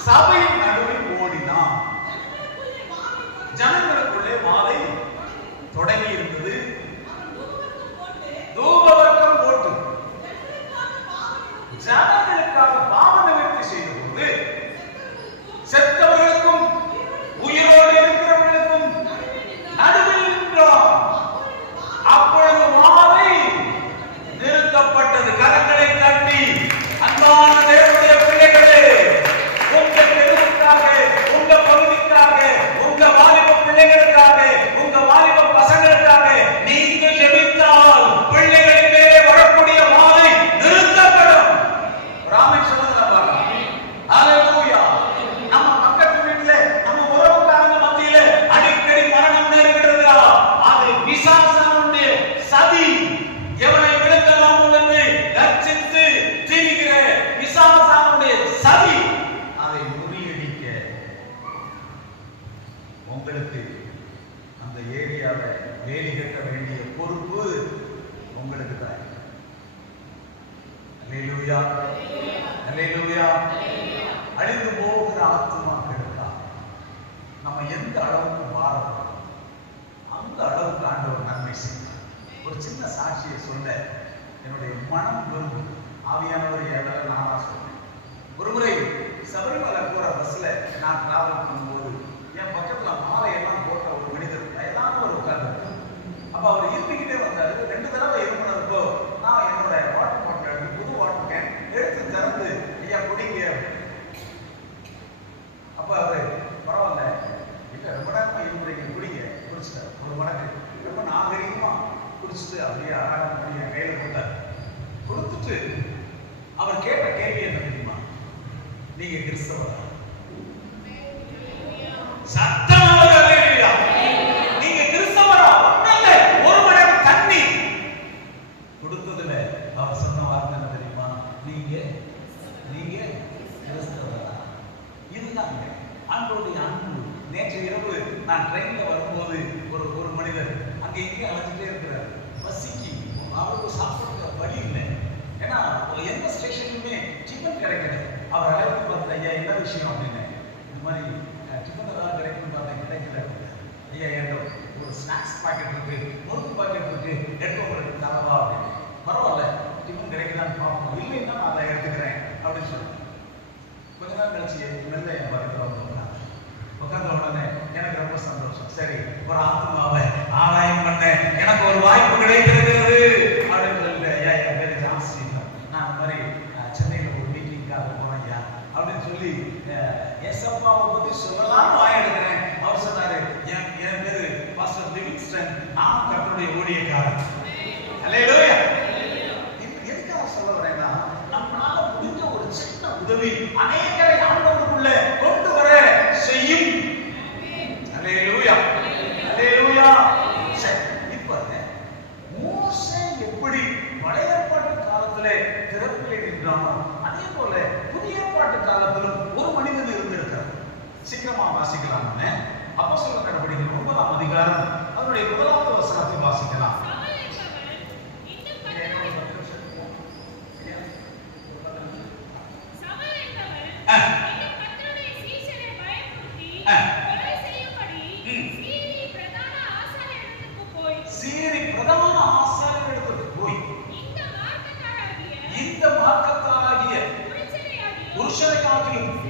சபையின் நடுவில் ஓடினான். ஜனங்களுக்குள்ளே மாலை தொடங்கி இருந்தது. தூபவர்க்கம் போட்டு ஜனங்களுக்காக பாவ நிவர்த்தி செய்தபோது செத்தவர்களுக்கும் உயிரோடு இருக்கிறவர்களுக்கும் நடுவில் நின்றான். அப்பொழுது மாலை நிறுத்தப்பட்டது. கரங்களை தட்டி, அன்பான தேவனுடைய பிள்ளைகளே, உங்க தெருவுக்காக, உங்க பகுதிக்காக, உங்க வாலிப பிள்ளைகளுக்காக, உங்க வாலிப பசங்களுக்காக நீங்க ஜெபித்தால் பிள்ளைகளின் மேலே வரக்கூடிய மாலை நிறுத்தப்படும். ராமன் சொன்னது நம்பாங்க. ஹல்லேலூயா. நம்ம பக்கத்து வீட்டுல நம்ம உறவுக்காரங்க மத்தியில அடிக்கடி மரணம் நேரிடுகிறதா, அது பிசாசானுடைய சதி. எவனை விழுங்கலாம் என்று லட்சித்து திரிகிற பிசாசானுடைய சதி. அதை முறியடிக்க உங்களுக்கு அந்த ஏரியாவை வேலி கட்ட வேண்டிய பொறுப்பு உங்களுக்கு தான். அல்லேலூயா, அல்லேலூயா. அழிந்து போகிற ஆத்துமாக்களுக்கா நம்ம எந்த அளவுக்கு பாரப்படும், அந்த அளவுக்கு ஆண்டவர் நன்மை செய்வார். ஒரு சின்ன சாட்சியை சொல்ல என்னுடைய மனம் விரும்பும். ஆவியானவரை இடத்துல நானா சொல்றேன். ஒருமுறை சபரிமலை போற பஸ்ல நான் டிராவல் பண்ணும்போது என் பக்கத்துல மாலை எல்லாம் போட்ட ஒரு மனிதர் எல்லாரும் ஒரு உட்கார்ந்து. அப்ப அவர் இருந்துகிட்டே வந்தாரு. 2 தடவை இருந்தப்போ நான் என்னோட வாட்டர் பாட்டில் எடுத்து, புது வாட்டர் கேன் எடுத்து திறந்து, ஐயா குடிங்க. அப்ப அவரு பரவாயில்ல, இல்ல ரொம்ப நேரமா இருந்துறீங்க, குடிங்க. குடிச்சிட்டாரு. ஒரு மடக்கு ரொம்ப நாகரிகமா குடிச்சிட்டு அப்படியே அழகாக முடிய கையில கொடுத்தாரு. கொடுத்துட்டு அவர் கேட்ட கேள்வி என்ன தெரியுமா? நீங்க கிறிஸ்தவரா? சத்தமாக அல்லேலூயா. நீங்க கிறிஸ்தவரா? ஒண்ணல்ல, ஒரு மடக்கு தண்ணி கொடுத்ததுல அவர் சொன்ன வார்த்தை என்ன தெரியுமா? நீங்க கிறிஸ்தவரா? இதுதான் ஆண்டவருடைய அன்பு. நேற்று இரவு நான் ட்ரெயின்ல வரும்போது ஒரு மனிதர் அங்கே இங்கே அழைச்சிட்டே இருக்கிறார். பசிக்கு அவருக்கு சாப்பிடுற வழி இல்லை. ஏன்னா எந்த ஸ்டேஷன்லுமே சிக்கன் கிடைக்கல. அவர் அழைத்து பார்த்து, ஐயா என்ன விஷயம் அப்படின்னு. இந்த மாதிரி சிக்கன் ஏதாவது கிடைக்கும் பார்த்தா கிடைக்கல. ஐயா என்கிட்ட ஒரு ஸ்நாக்ஸ் பாக்கெட் இருக்கு, முறுக்கு பாக்கெட் இருக்கு, எடுத்து உங்களுக்கு தரவா அப்படின்னு. பரவாயில்ல, சிக்கன் கிடைக்குதான்னு பார்ப்போம், இல்லைன்னா நான் அதை எடுத்துக்கிறேன் அப்படின்னு சொல்லுவேன். கொஞ்ச நேரம் கழிச்சு மெல்ல என் பக்கத்தில் வந்து உட்கார்ந்த உடனே எனக்கு ரொம்ப சந்தோஷம். சரி, ஒரு ஆத்மாவை ஆதாயம் பண்ண எனக்கு ஒரு வாய்ப்பு கிடைக்கிறது அப்படின்னு சொல்லி, ஐயா என் பேரு ஜான்சி, நான் அந்த மாதிரி சென்னையில் ஒரு மீட்டிங்காக போனேன் ஐயா அப்படின்னு சொல்லி ஏசப்பாவை பத்தி சொல்லலாம்னு வாயெடுக்கிறேன். அவர் சொன்னாரு, என் பேரு பாஸ்டர் லிவிங்ஸ்டன், நான் கர்த்தருடைய ஊழியக்காரன். அல்லேலூயா. எதுக்காக சொல்ல வரேன்னா, நம்மளால முடிஞ்ச ஒரு சின்ன உதவி அநேகரை ஆண்டவருக்குள்ள கொண்டு வர செய்யும். அல்லேலூயா, அல்லேலூயா. இப்ப மோசே எப்படி பழைய ஏற்பாட்டு காலத்திலே திறப்பிலே நின்றானோ, அதே போல புதிய ஏற்பாட்டு காலத்திலும் ஒரு மனிதன் இருந்திருக்கிறார். சீக்கிரமா வாசிக்கலாம். அப்போஸ்தலர் நடவடிக்கைகள் 9ஆம் அதிகாரம் அதனுடைய 1வது வசனத்தை வாசிக்கலாம். சீரி பிரதான ஆசாரியரிடத்துக்கு போய் இந்த மார்க்கத்தாராகிய புருஷரை காட்டிலும்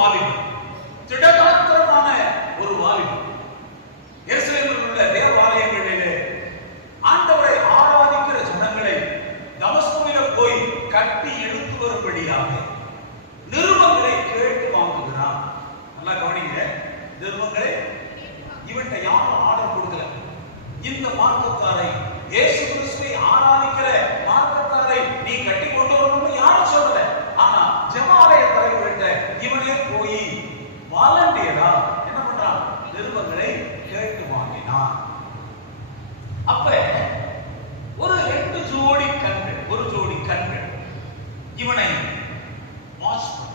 வாலிபன், திடகாத்திரமான ஒரு வாலிபன் எருசலேமில் உள்ள தேவாலயங்களிலே ஆண்டவரை ஆராதிக்கிற ஜனங்களை தமஸ்குவிலே போய் கட்டி எடுத்து வரும்படியாக நிருபங்களை கேட்டு வாங்குகிறான். நல்லா கவனிங்க, நிருபங்களை இவன்ட்ட யாரும் ஆர்டர் கொடுக்கல. இந்த மார்க்கத்தாரை, இயேசு கிறிஸ்துவை ஆராதிக்கிற மார்க்கத்தாரை நீ கட்டி கொண்டு வரணும்னு யாரும் சொல்லல. ஆனா ஜெபாலய தலைவர்கிட்ட இவனே போய் வாலண்டியரா என்ன பண்றான்? நிருபங்களை கேட்டு வாங்கினான். அப்ப ஒரு ஜோடி கண்கள் இவனை வாட்ச் பண்ண.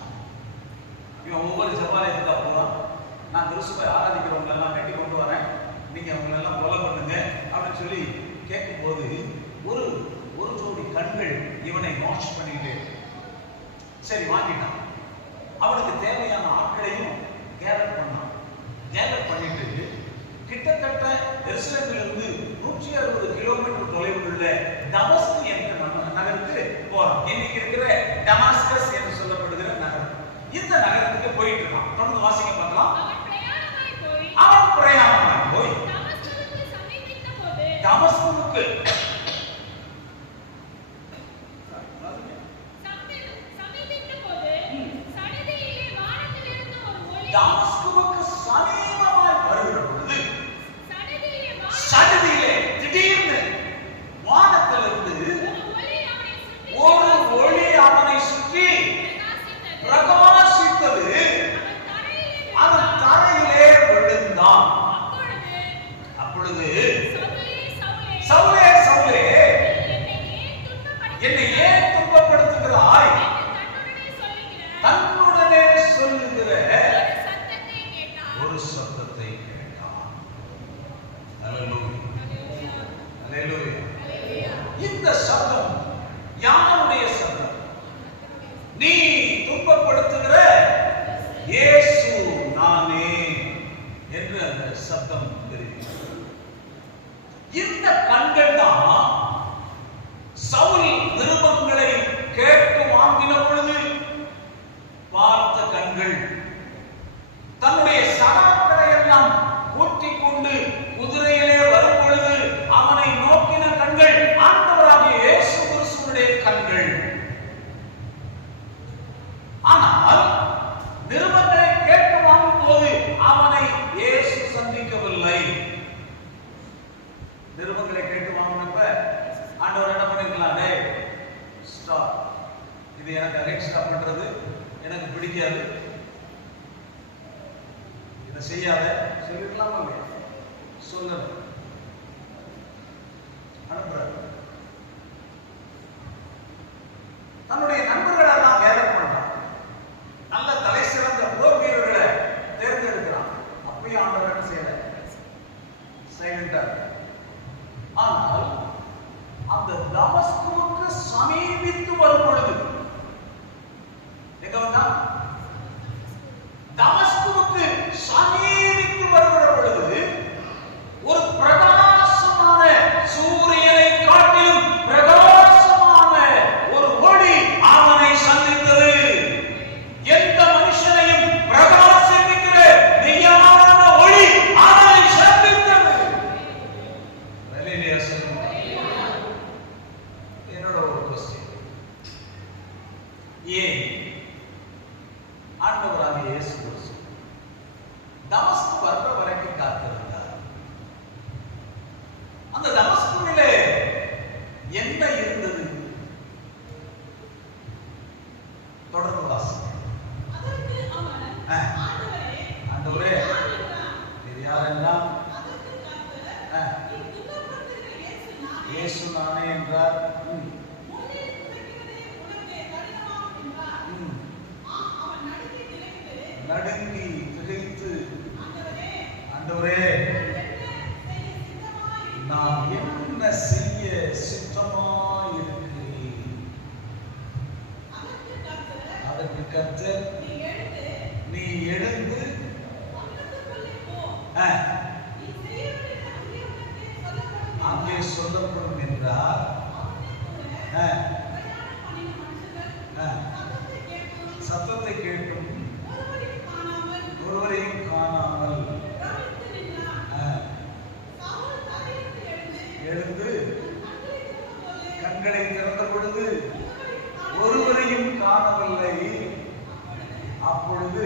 இவன் ஒவ்வொரு ஜெபாலயத்துக்கா போறான். நான் கிறிஸ்துவை ஆராதிக்கிறவங்க எல்லாம் கட்டி கொண்டு வரேன், நீங்க அவங்க எல்லாம் கொலை பண்ணுங்க அப்படின்னு சொல்லி கேட்கும் போது ஒரு ஜோடி கண்கள் இவனை வாட்ச் பண்ணிட்டு சரி வாங்கிட்டான். அவனுக்கு தேவையான ஆட்களையும் கேதர் பண்ணான். கேதர் பண்ணிட்டு கிட்டத்தட்ட எருசலேமிலிருந்து 160 கிலோமீட்டர் தொலைவில் உள்ள தமஸ்கு என்ற நகருக்கு போறான். இன்னைக்கு இருக்கிற டமாஸ்கஸ் என்று சொல்லப்படுகிற நகரம். இந்த நகரத்துக்கு போயிட்டு இருக்கான். தொடர்ந்து வாசிக்க பார்க்கலாம். அவன் பிரயாணமாய் போய் தமஸ்குவுக்கு சமீபமாய் வருகிற பொழுது சடுதியிலே திடீர்னு வானத்திலிருந்து ஒரு ஒளி அவனை சுற்றி பிரகாசித்தது. அவன் தரையிலே விழுந்தான். அப்பொழுது சவுலே, சவுலே, என்னை ஏன் துன்பப்படுத்துகிறாய்? தன்னுடனே சொல்லுகிற ஒரு சத்தத்தை கேட்டான். அல்லேலூயா, அல்லேலூயா. இந்த சத்தம் யாருடைய சத்தம்? நீ துன்பப்படுத்துகிற இயேசு நானே என்று அந்த சத்தம் தெரிவிக்கிறது. இந்த கண்கள் தான் சவுல் நிருபங்களை கேட்டு வாங்கின பொழுது பார்த்த கண்கள். தன்னுடைய சகாக்களை எல்லாம் கூட்டிக் கொண்டு குதிரையிலே வரும் பொழுது அவனை நோக்கின கண்கள் ஆண்டவராகிய இயேசு கிறிஸ்துவினுடைய கண்கள். ஆனால் நிருபங்களை கேட்டு வாங்கும் போது அவனை இயேசு சந்திக்கவில்லை. நிருபங்களை கேட்டு வாங்கினப்ப ஆண்டவர் என்ன பண்ணிருக்கலாம்? ஸ்டாப், இது எனக்கு அகைன்ஸ்டா பண்றது எனக்கு பிடிக்காது, இதை செய்யாத சொல்லிருக்கலாமா? சொல்ல அனுப்புறாரு. தன்னுடைய நண்பர்கள் எல்லாம் கேதர் பண்றான். நல்ல தலை சிறந்த போர் வீரர்களை தேர்ந்தெடுக்கிறான். அப்பயும் ஆண்டவர் என்ன செய்யல? சைலண்டா. ஆனால் அந்த தமஸ்குவுக்கு சமீபித்து வரும் பொழுது எங்க வந்தா? தமஸ்குவுக்கு சமீபித்து வருகிற பொழுது ஒரு பிரகாசமான சூரியனை காட்டிலும் பிரகாசமான ஒரு ஒளி அவனை சந்தித்தது. எந்த மனுஷனையும் பிரகாசிப்பிக்கிற மெய்யான ஒளி அவனை சந்தித்தது. என்னோட ஒரு கொஸ்டின், ஏன் ஆண்டவராகிய இயேசு கிறிஸ்து தமஸ்கு வர்ற வரைக்கும் காத்திருந்தார்? அந்த தமஸ்குவிலே என்ன இருந்தது? தொடர்ந்து வாசிங்க. ஆண்டவரே, இது யாரெல்லாம்? இயேசு நானே என்றார். நடுங்கி திகைத்து, ஆண்டவரே, நான் என்ன செய்ய சித்தமாயிருக்கிறேன்? அதற்கு கர்த்தர், நீ எழுந்து அங்கே சொல்லப்படும் என்றார். சத்தத்தை கேட்டும் அப்பொழுது ஒருவரையும் காணவில்லை. அப்பொழுது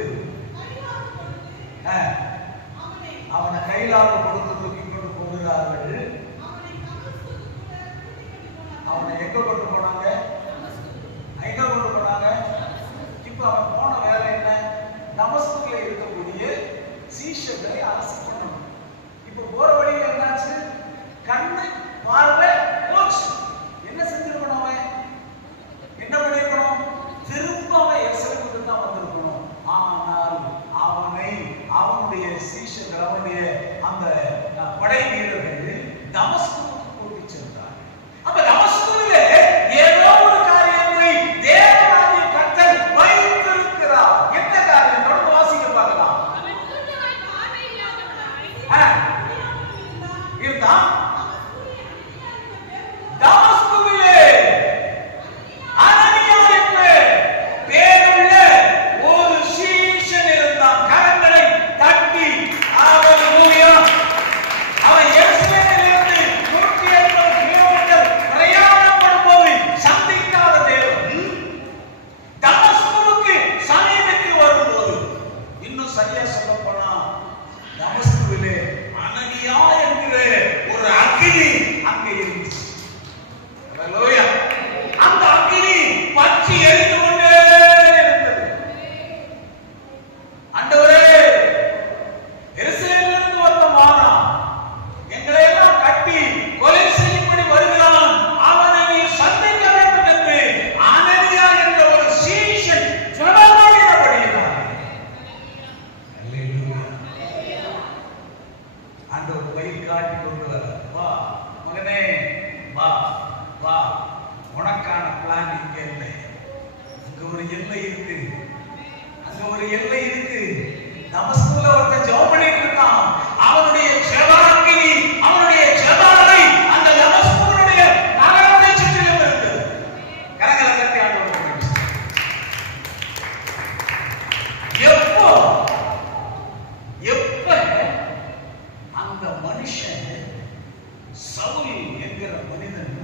அவனை கையிலாக கொடுத்து தூக்கி கொண்டு போகிறார்கள். அவனை எங்க கொண்டு போனாங்க? எங்க கொண்டு போனாங்க? இப்ப அவன் போன வேலை என்ன? தமஸ்குல இருக்கக்கூடிய சீஷர்களை அரசு பண்ணணும். இப்ப போற வழியில என்னாச்சு? கண்ணு பார்வை போச்சு. என்ன செஞ்சிருக்கணும்? அவன் என்ன பண்ணிருக்கணும்? திரும்ப அவன் எருசலேமுக்கு தான் வந்திருக்கணும். ஆனால் அவனை அவனுடைய சீஷர்கள், அவனுடைய அந்த படை வீரர்கள் தமஸ்குவுக்கு கூட்டிச் சென்றார். அப்ப தமஸ்குவிலே ஏதோ ஒரு காரியத்தை தேவனாகிய கர்த்தர் வைத்திருக்கிறார். என்ன காரியம்? தொடர்ந்து வாசிக்க பார்க்கலாம். இருந்தா தமஸ்குவிலே அனனியா என்ற பேருள்ள ஒரு சீஷன் இருந்தான். கரங்களை தட்டி ஹல்லேலூயா. அவன் எருசலேமிலிருந்து 180 கிலோமீட்டர் பிரயாணப்படும் போது சந்திக்காத தேவன் தமஸ்குவுக்கு சமீபத்தில் வரும்போது, இன்னும் சரியா சொல்ல போனா தமஸ்குவிலே அனனியா என்கிற ஒரு அக்கினி அங்கே இருந்துச்சு. ஹல்லேலூயா. அந்த அக்கினி பற்றி எரிந்து கொண்டே இருந்தது. ஆண்டவரே, எருசலேமிலிருந்து ஒருத்தன் வாரான், எங்களை எல்லாம் கட்டி கொலை செய்யும்படி வருகிறான், அவனை நீ சந்திக்க வேண்டும் என்று அனனியா என்ற ஒரு சீஷன் ஜெபமாடினபடியினார். ஹல்லேலூயா. ஆண்டவர் கை காட்டி கொண்டு வர, வா மகனே, வா வா, உனக்கான பிளான் இங்க இல்லை. அங்க ஒரு எல்லை இருக்கு, அங்க ஒரு எல்லை இருக்கு. தமஸ்குல ஒருத்தன் ஜெபம் பண்ணிட்டு இருக்கான். அவனுடைய ஜெபாக்கினி, அவனுடைய ஜெபாலை அந்த தமஸ்குனுடைய நகரத்தை சுற்றிலும் இருந்தது. கரங்களை தட்டி ஆண்டவருக்கு எப்போ அந்த மனுஷன் சவுல் என்கிற மனிதன்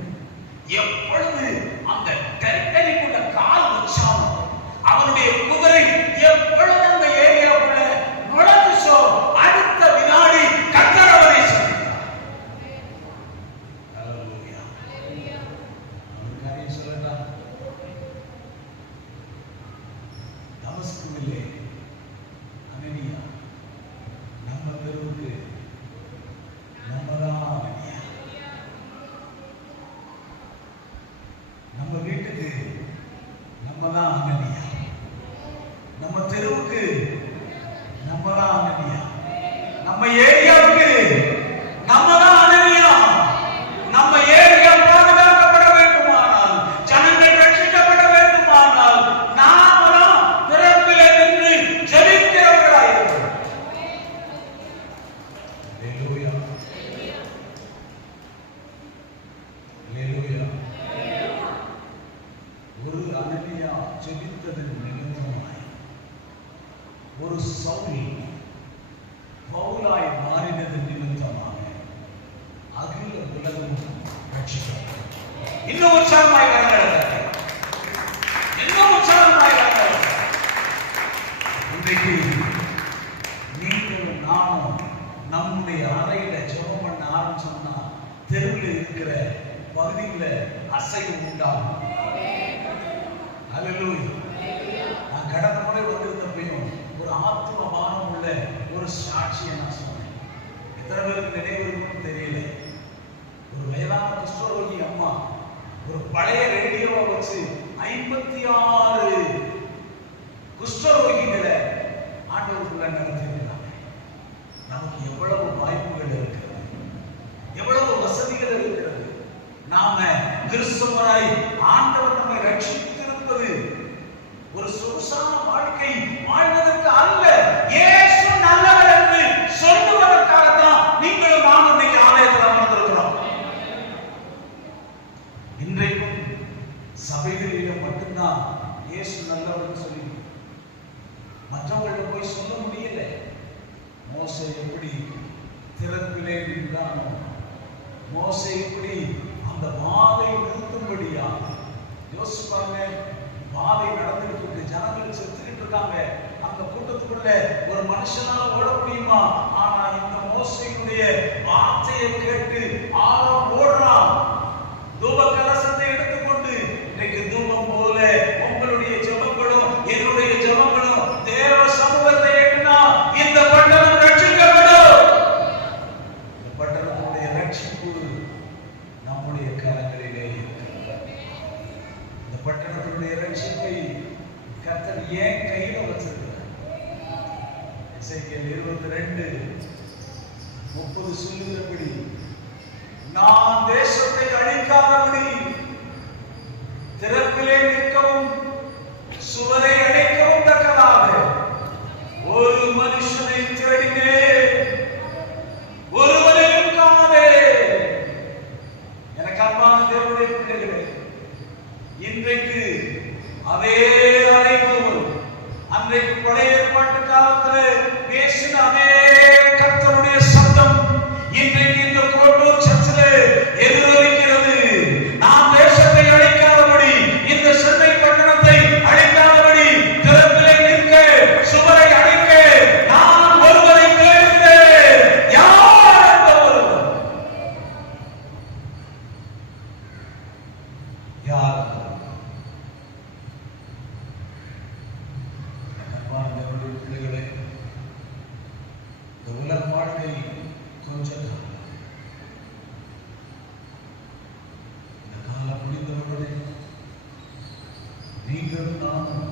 எப்பொழுது அந்த டெரிட்டரிக்குள்ள கால் வச்சானோ, அவனுடைய குதிரை எப்பொழுது அந்த ஏரியாவுக்குள்ள நுழைஞ்சோ, அடுத்த வினாடி கர்த்தர் அவரை சந்தித்தார். ஹல்லேலூயா. ஒரு காரியம் சொல்லட்டா? தமஸ்குவிலே அனனியா நம்ம தெருவுக்கு நம்மதான் அனனியா. நம்ம வீட்டுக்கு நம்மதான் அனனியா. நம்ம தெருவுக்கு நம்மதான் அனனியா. நம்ம ஏரியாவுக்கு நம்மதான் அனனியா. நம்ம ஏரியா பாதுகாக்கப்பட வேண்டுமானால், ஜனங்கள் ரட்சிக்கப்பட வேண்டுமானால், நாமதான் திறப்பிலே நின்று ஜெபிக்கிறவர்களாய் இருக்கிறோம். ஹல்லேலூயா. ஹல்லேலூயா. ஒரு அனனியா ஜெபித்ததன் நிமித்தமாய் ஒரு சவுல் பவுலாய் மாறினது நிமித்தமாக அகில உலகம் ரட்சிக்கப்பட்டது. இன்னும் உற்சாகமாய் கரங்களை, இன்னும் உற்சாகமாய் கரங்களை. இன்றைக்கு நீங்களும் நானும் நம்முடைய அறையில ஜெபம் பண்ண ஆரம்பிச்சோம்னா தெருவில் இருக்கிற பகுதியில அசைவு உண்டாகும். ஹல்லேலூயா. நான் கடந்த முறை வந்திருந்தப்பையும் ஒரு ஆத்ம பானம் உள்ள ஒரு சாட்சியை நான் சொன்னேன். எத்தனை பேருக்கு நினைவு இருக்குன்னு தெரியல. ஒரு வயதான குஷ்டரோகி அம்மா ஒரு பழைய ரேடியோவை வச்சு 56 குஷ்டரோகிகளை ஆண்டவருக்குள்ள நடத்திருக்கிறாங்க. நமக்கு எவ்வளவு வாய்ப்புகள் இருக்கிறது, எவ்வளவு வசதிகள் இருக்கிறது. நாம கிறிஸ்தவராய் ஆண்டவர் நம்மை ரட்சித்திருப்பது ஒரு சொகுசான வாழ்க்கை வாழ்வதற்கு அல்ல, இயேசு நல்லவர் என்று சொல்லுவதற்காகத்தான் நீங்களும் நானும் இன்னைக்கு ஆலயத்தில் அமர்ந்திருக்கிறோம். இன்றைக்கும் சபைகளில் மட்டும்தான் இயேசு நல்லவர் சொல்லி மற்றவங்கள்ட்ட போய் சொல்ல முடியல. மோசே எப்படி திறப்பிலே நின்றானோ, மோசே எப்படி அந்த வாதை நிறுத்தும்படியாக யோசிப்பாங்க, பாதை நடந்துட்டு இருக்கு, ஜனங்கள் செத்துக்கிட்டு இருக்காங்க, அந்த கூட்டத்துக்குள்ள ஒரு மனுஷனால ஓட முடியுமா? ஆனா இந்த மோசையினுடைய வார்த்தையை கேட்டு ஆரோன் ஓடுறான். தூப கலசத்தை எடுத்துக்கொண்டு, இன்னைக்கு தூபம் போல உங்களுடைய ஜெபங்களும் என்னுடைய ஜெபங்களும் தேவ சமூகத்தை எட்டினா இந்த பட்டணம் ரட்சிக்கப்படும். இந்த பட்டணத்துடைய ரட்சிப்பு நம்முடைய கரங்களிலே இருக்கிறது. இந்த பட்டணத்துடைய ரட்சிப்பை கர்த்தர் ஏன் கையில வச்சிருக்கிறார்? எசேக்கியேல் 22:30 சொல்லுகிறபடி, நான் தேசத்தை அழிக்காதபடி திறப்பிலே நிற்கவும் சுவரை அடைக்கவும் தக்கதாக ஒரு மனுஷனை தேடினேன், ஒருவரையும் காணேன். எனக்கு அன்பான தேவனுடைய பிள்ளைகளே, இன்றைக்கு அதே அழைப்பு அன்றைக்கு பழைய ஏற்பாட்டு காலத்தில் பேசின அதே கர்த்தருடைய சத்தம் இன்றைக்கு இந்த கோட்டூர் சர்ச்சில் எதிரொலிக்கிறது. நாம் தேசத்தை அழிக்காதபடி, இந்த சென்னை பட்டணத்தை அழிக்காதபடி திறப்பிலே நிற்க, சுவரை அடைக்க நான் ஒருவரை தேடுகிறேன். யார் அந்த ஒருவர்? யார்? பிள்ளைகளே, இந்த உலக வாழ்க்கை கொஞ்சம் இந்த காலம் முடிந்தவர்களே, நீங்களும் நானும்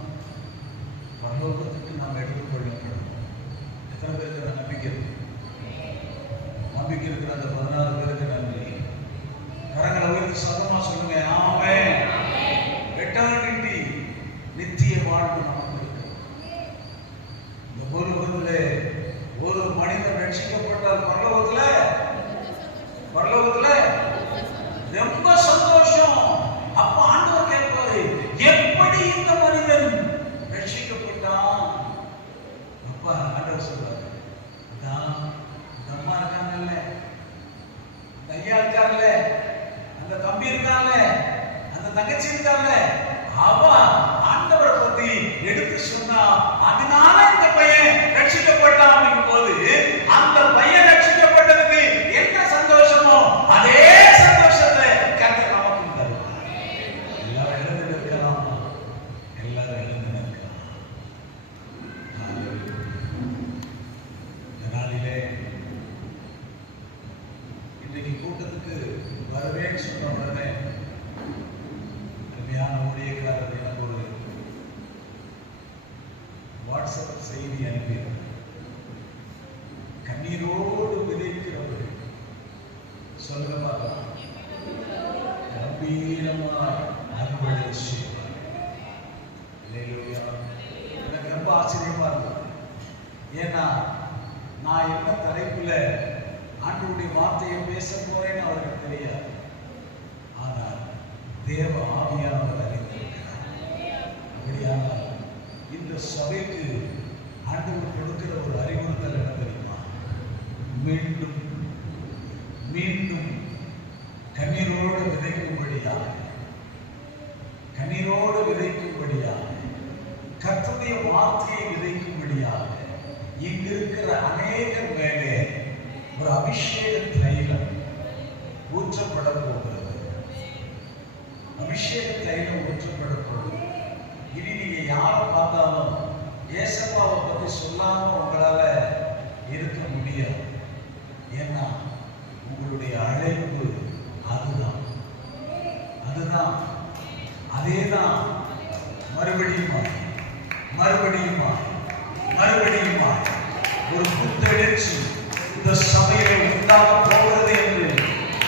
பரலோகத்துக்கு நாம் எடுத்துக்கொள்ளப்படும். எத்தனை பேருக்கு நம்பிக்கை இருக்கு? நம்பிக்கை இருக்கிற அந்த 16 பேருக்கு நன்றி. கரங்களை உயர்த்தி சத்தமா சொல்லுங்க, ஆமென். எட்டர்னிட்டி, நித்திய வாழ்வு நமக்கு இருக்கு. இந்த பூலோகத்திலே ஒரு மனிதன் ரட்சிக்கப்பட்டால் பரலோகத்துல ரொம்ப சந்தோஷம். அப்ப ஆண்டவர் கேட்பாரு, எப்படி இந்த மனிதன் ரட்சிக்கப்பட்டான்? அப்ப ஆண்டவர் சொல்றாரு, இந்த அம்மா இருக்காங்கல்ல, இந்த ஐயா இருக்காங்கல்ல, அந்த தம்பி இருக்காங்கல்ல, அந்த தங்கச்சி இருக்காங்கல்ல, அவ ஆண்டவரை பத்தி எடுத்து சொன்னா அதனால இந்த பையன் ரட்சிக்கப்பட்டான் அப்படிங்கும் போது, அந்த பையன் ரட்சிக்கப்பட்டதுக்கு என்ன சந்தோஷமோ அதே சந்தோஷத்தை கர்த்தர் நமக்கு தருவார். எல்லாரும் எழுந்து நிற்கலாம், எல்லாரும் எழுந்து நிற்கலாம். இந்த நாளிலே இன்றைக்கு கூட்டத்துக்கு வருவேன்னு சொன்ன உடனே அருமையான ஊழியக்காரர் எனக்கு ஒரு வாட்ஸ்அப் செய்தி அனுப்பி, கண்ணீரோடு விதைக்கிறவர் சொல்லுங்க, கம்பீரமாய் அறுவடை செய்வார். எனக்கு ரொம்ப ஆச்சரியமா இருந்தது. ஏன்னா நான் என்ன தலைப்புல ஆண்டவருடைய வார்த்தையை பேச போறேன்னு அவருக்கு தெரியாது. ஆனால் தேவ ஆவியானவர் அறிந்திருக்கிறார். அப்படியானால் இந்த சபைக்கு ஆண்டவர் கொடுக்கிற ஒரு அறிவுறுத்தல் என்ன தெரியுமா? மீண்டும் மீண்டும் கண்ணீரோடு விதைக்கும்படியாக கர்த்தருடைய வார்த்தையை விதைக்கும்படியாக இங்கு இருக்கிற அநேகர் மேலே ஒரு அபிஷேக தைலம் ஊற்றப்பட போகிறது. அபிஷேக தைலம் ஊற்றப்பட போகிறது. இனி நீங்க யாரை பார்த்தாலும் ஏசப்பாவை பற்றி சொல்லாம உங்களால இருக்க முடியாது. ஏன்னா உங்களுடைய அழைப்பு அதுதான். அதேதான் மறுபடியும் ஒரு புத்தெழுச்சி இந்த சபையை உண்டாக போகிறது என்று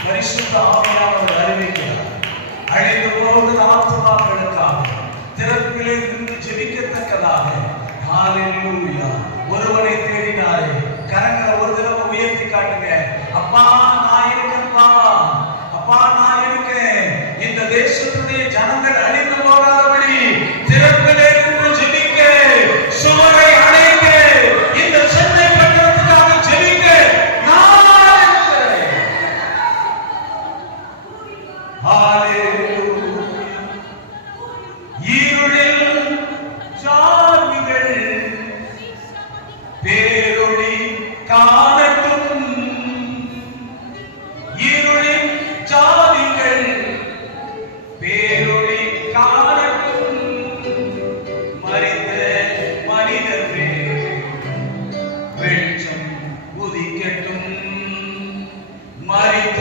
பரிசுத்த ஆவியானவர் அறிவிக்கிறார். அழைத்து போவது ஆத்துமாக்களுக்காக திறப்பிலே நின்று ஜெபிக்கத்தக்கதாக. ஹல்லேலூயா. ஒருவனை தேடினாரே, கரங்களை ஒரு தடவை உயர்த்தி காட்டுங்க. அப்பா நான் இருக்கேன்ப்பா, அப்பா நான் இருக்கேன். இந்த தேசத்துடைய ஜனங்கள் அழிந்து போகாதபடி திறப்பிலே நின்று ஜெபிக்க, சுவரை அடைக்க, இந்த சென்னை பட்டணத்துக்காக ஜெபிக்க நான் இருக்கிறேன். ஹல்லேலூயா. பேரொளி காணட்டும் மரித்த மனிதர் மேல் வெளிச்சம் உதிக்கட்டும் மரித்த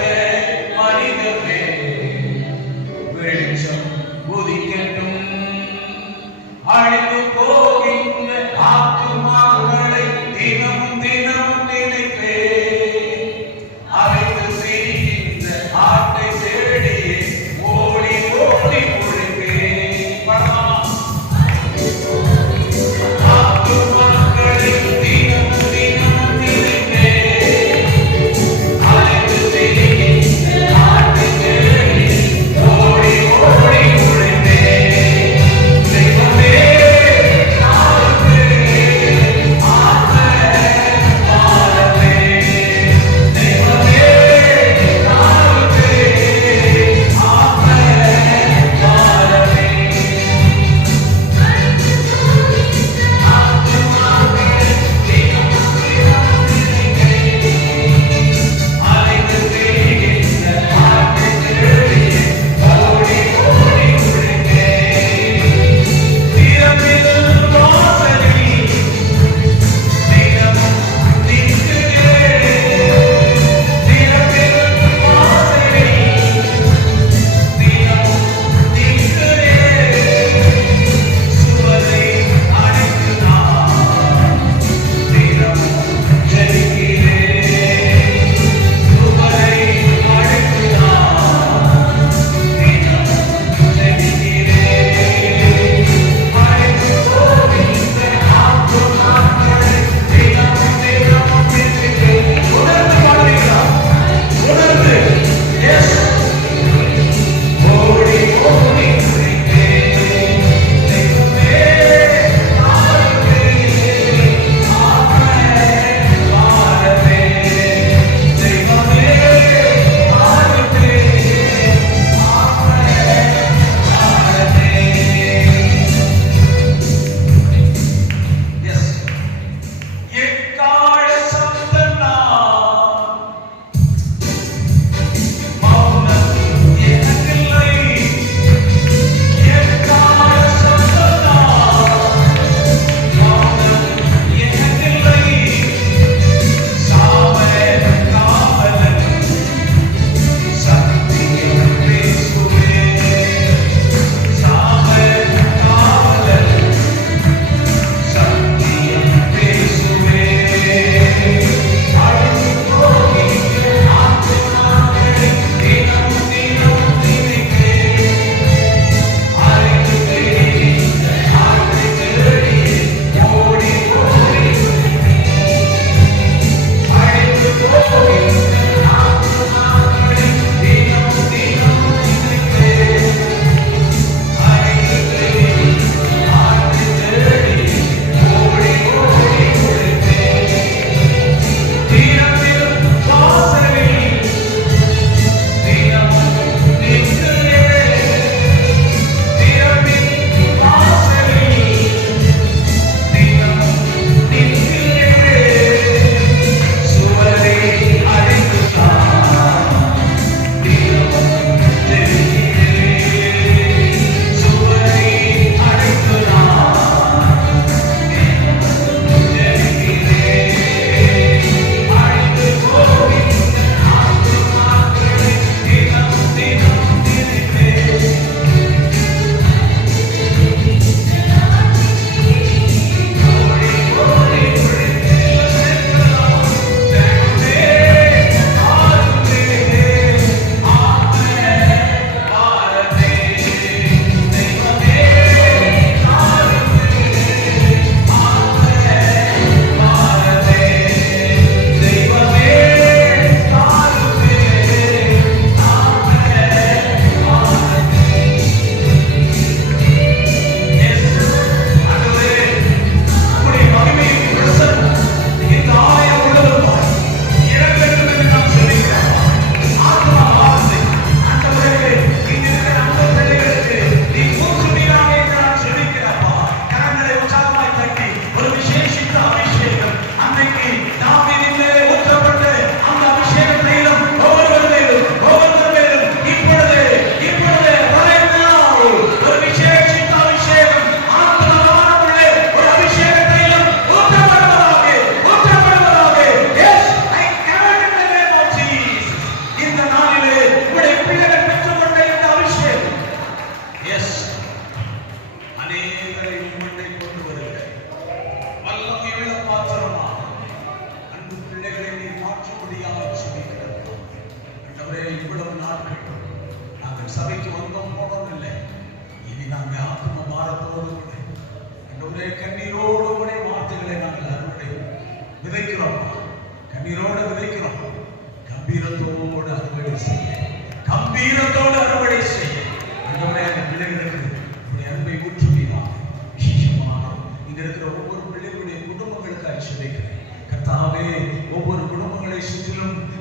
மனிதர் மேல் வெளிச்சம் உதிக்கட்டும் அழிந்து போகின்ற ஆத்துமாக்களை தினமும் தினமும் நினைப்பே அழைத்து செய்கின்ற ஆட்டை தேடியே ஓடி ஓடி உழைப்பே ஆத்துமாக்களை தினமும் தினமும் நினைப்பே அழைத்து செய்கின்ற ஆட்டை தேடி ஓடி ஓடி உழைப்பே தெய்வமே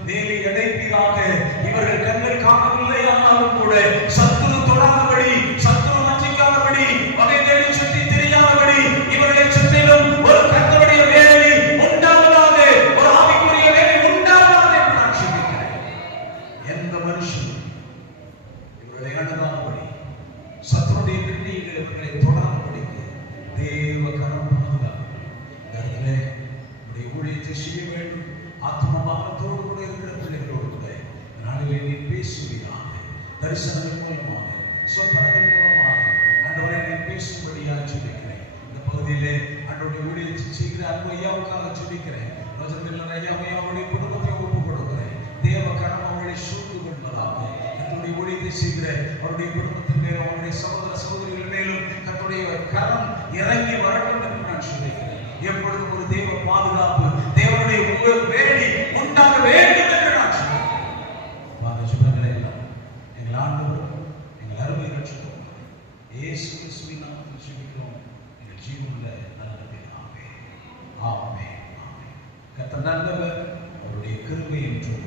வேலை அடைப்பீராக. இவர்கள் கண்கள் காணவில்லை ஆனாலும் கூட சத்துரு தொடாதபடி, சத்துரு வஞ்சிக்காதபடி, வகை தேடி சுற்றி தெரியாதபடி இவர்களை சுற்றிலும் ஒரு கர்த்தருடைய வேலை உண்டாவதாக, ஒரு ஆவிக்குரிய வேலை உண்டாவதாக என்று நான் சொல்கிறேன். எந்த மனுஷனும் இவர்களை அணுகாதபடி, சத்துருடைய கிரியைகள் இவர்களை தொடாதபடிக்கு தேவ கரம் பாதுகாக்கும். இந்த இடத்துல ஊழியத்தை செய்ய வேண்டும். ஆத்மபாவத்தோடு கூட இருக்கிற பிள்ளைகளோடு கூட நாளிலே நீ பேசுவீராக, தரிசனங்கள் மூலமாக, சொப்பனங்கள் மூலமாக ஆண்டவரை நீ பேசும்படியாக சொல்லிக்கிறேன். இந்த பகுதியிலே ஆண்டவருடைய ஊழியத்தை செய்கிற அன்பு ஐயாவுக்காக சொல்லிக்கிறேன். ஐயாவுடைய குடும்பத்தை ஒப்புக் கொடுக்கிறேன். தேவ கரம் அவர்களை சூழ்ந்து கொள்வதாக. கர்த்தருடைய ஊழியத்தை செய்கிற அவருடைய குடும்பத்தின் மேலும், அவருடைய சகோதர சகோதரிகள் மேலும் கர்த்தருடைய கரம் இறங்கி வரட்டும் என்று நான் சொல்லிக்கிறேன். எப்பொழுதும் ஒரு தேவ பாதுகாப்பு, தேவனுடைய வேலி உண்டாக வேண்டும் என்று நான் சொல்கிறேன். சுபங்களை எல்லாம் எங்கள் ஆண்டவர், எங்கள் அருமை ரட்சகர் இயேசு கிறிஸ்துவின் நாமத்தில் ஜெபிக்கிறோம். எங்கள் ஜீவனுள்ள நல்ல பிதாவே. ஆமென். ஆமென். கர்த்தர் நல்லவர், அவருடைய கிருபை என்றும்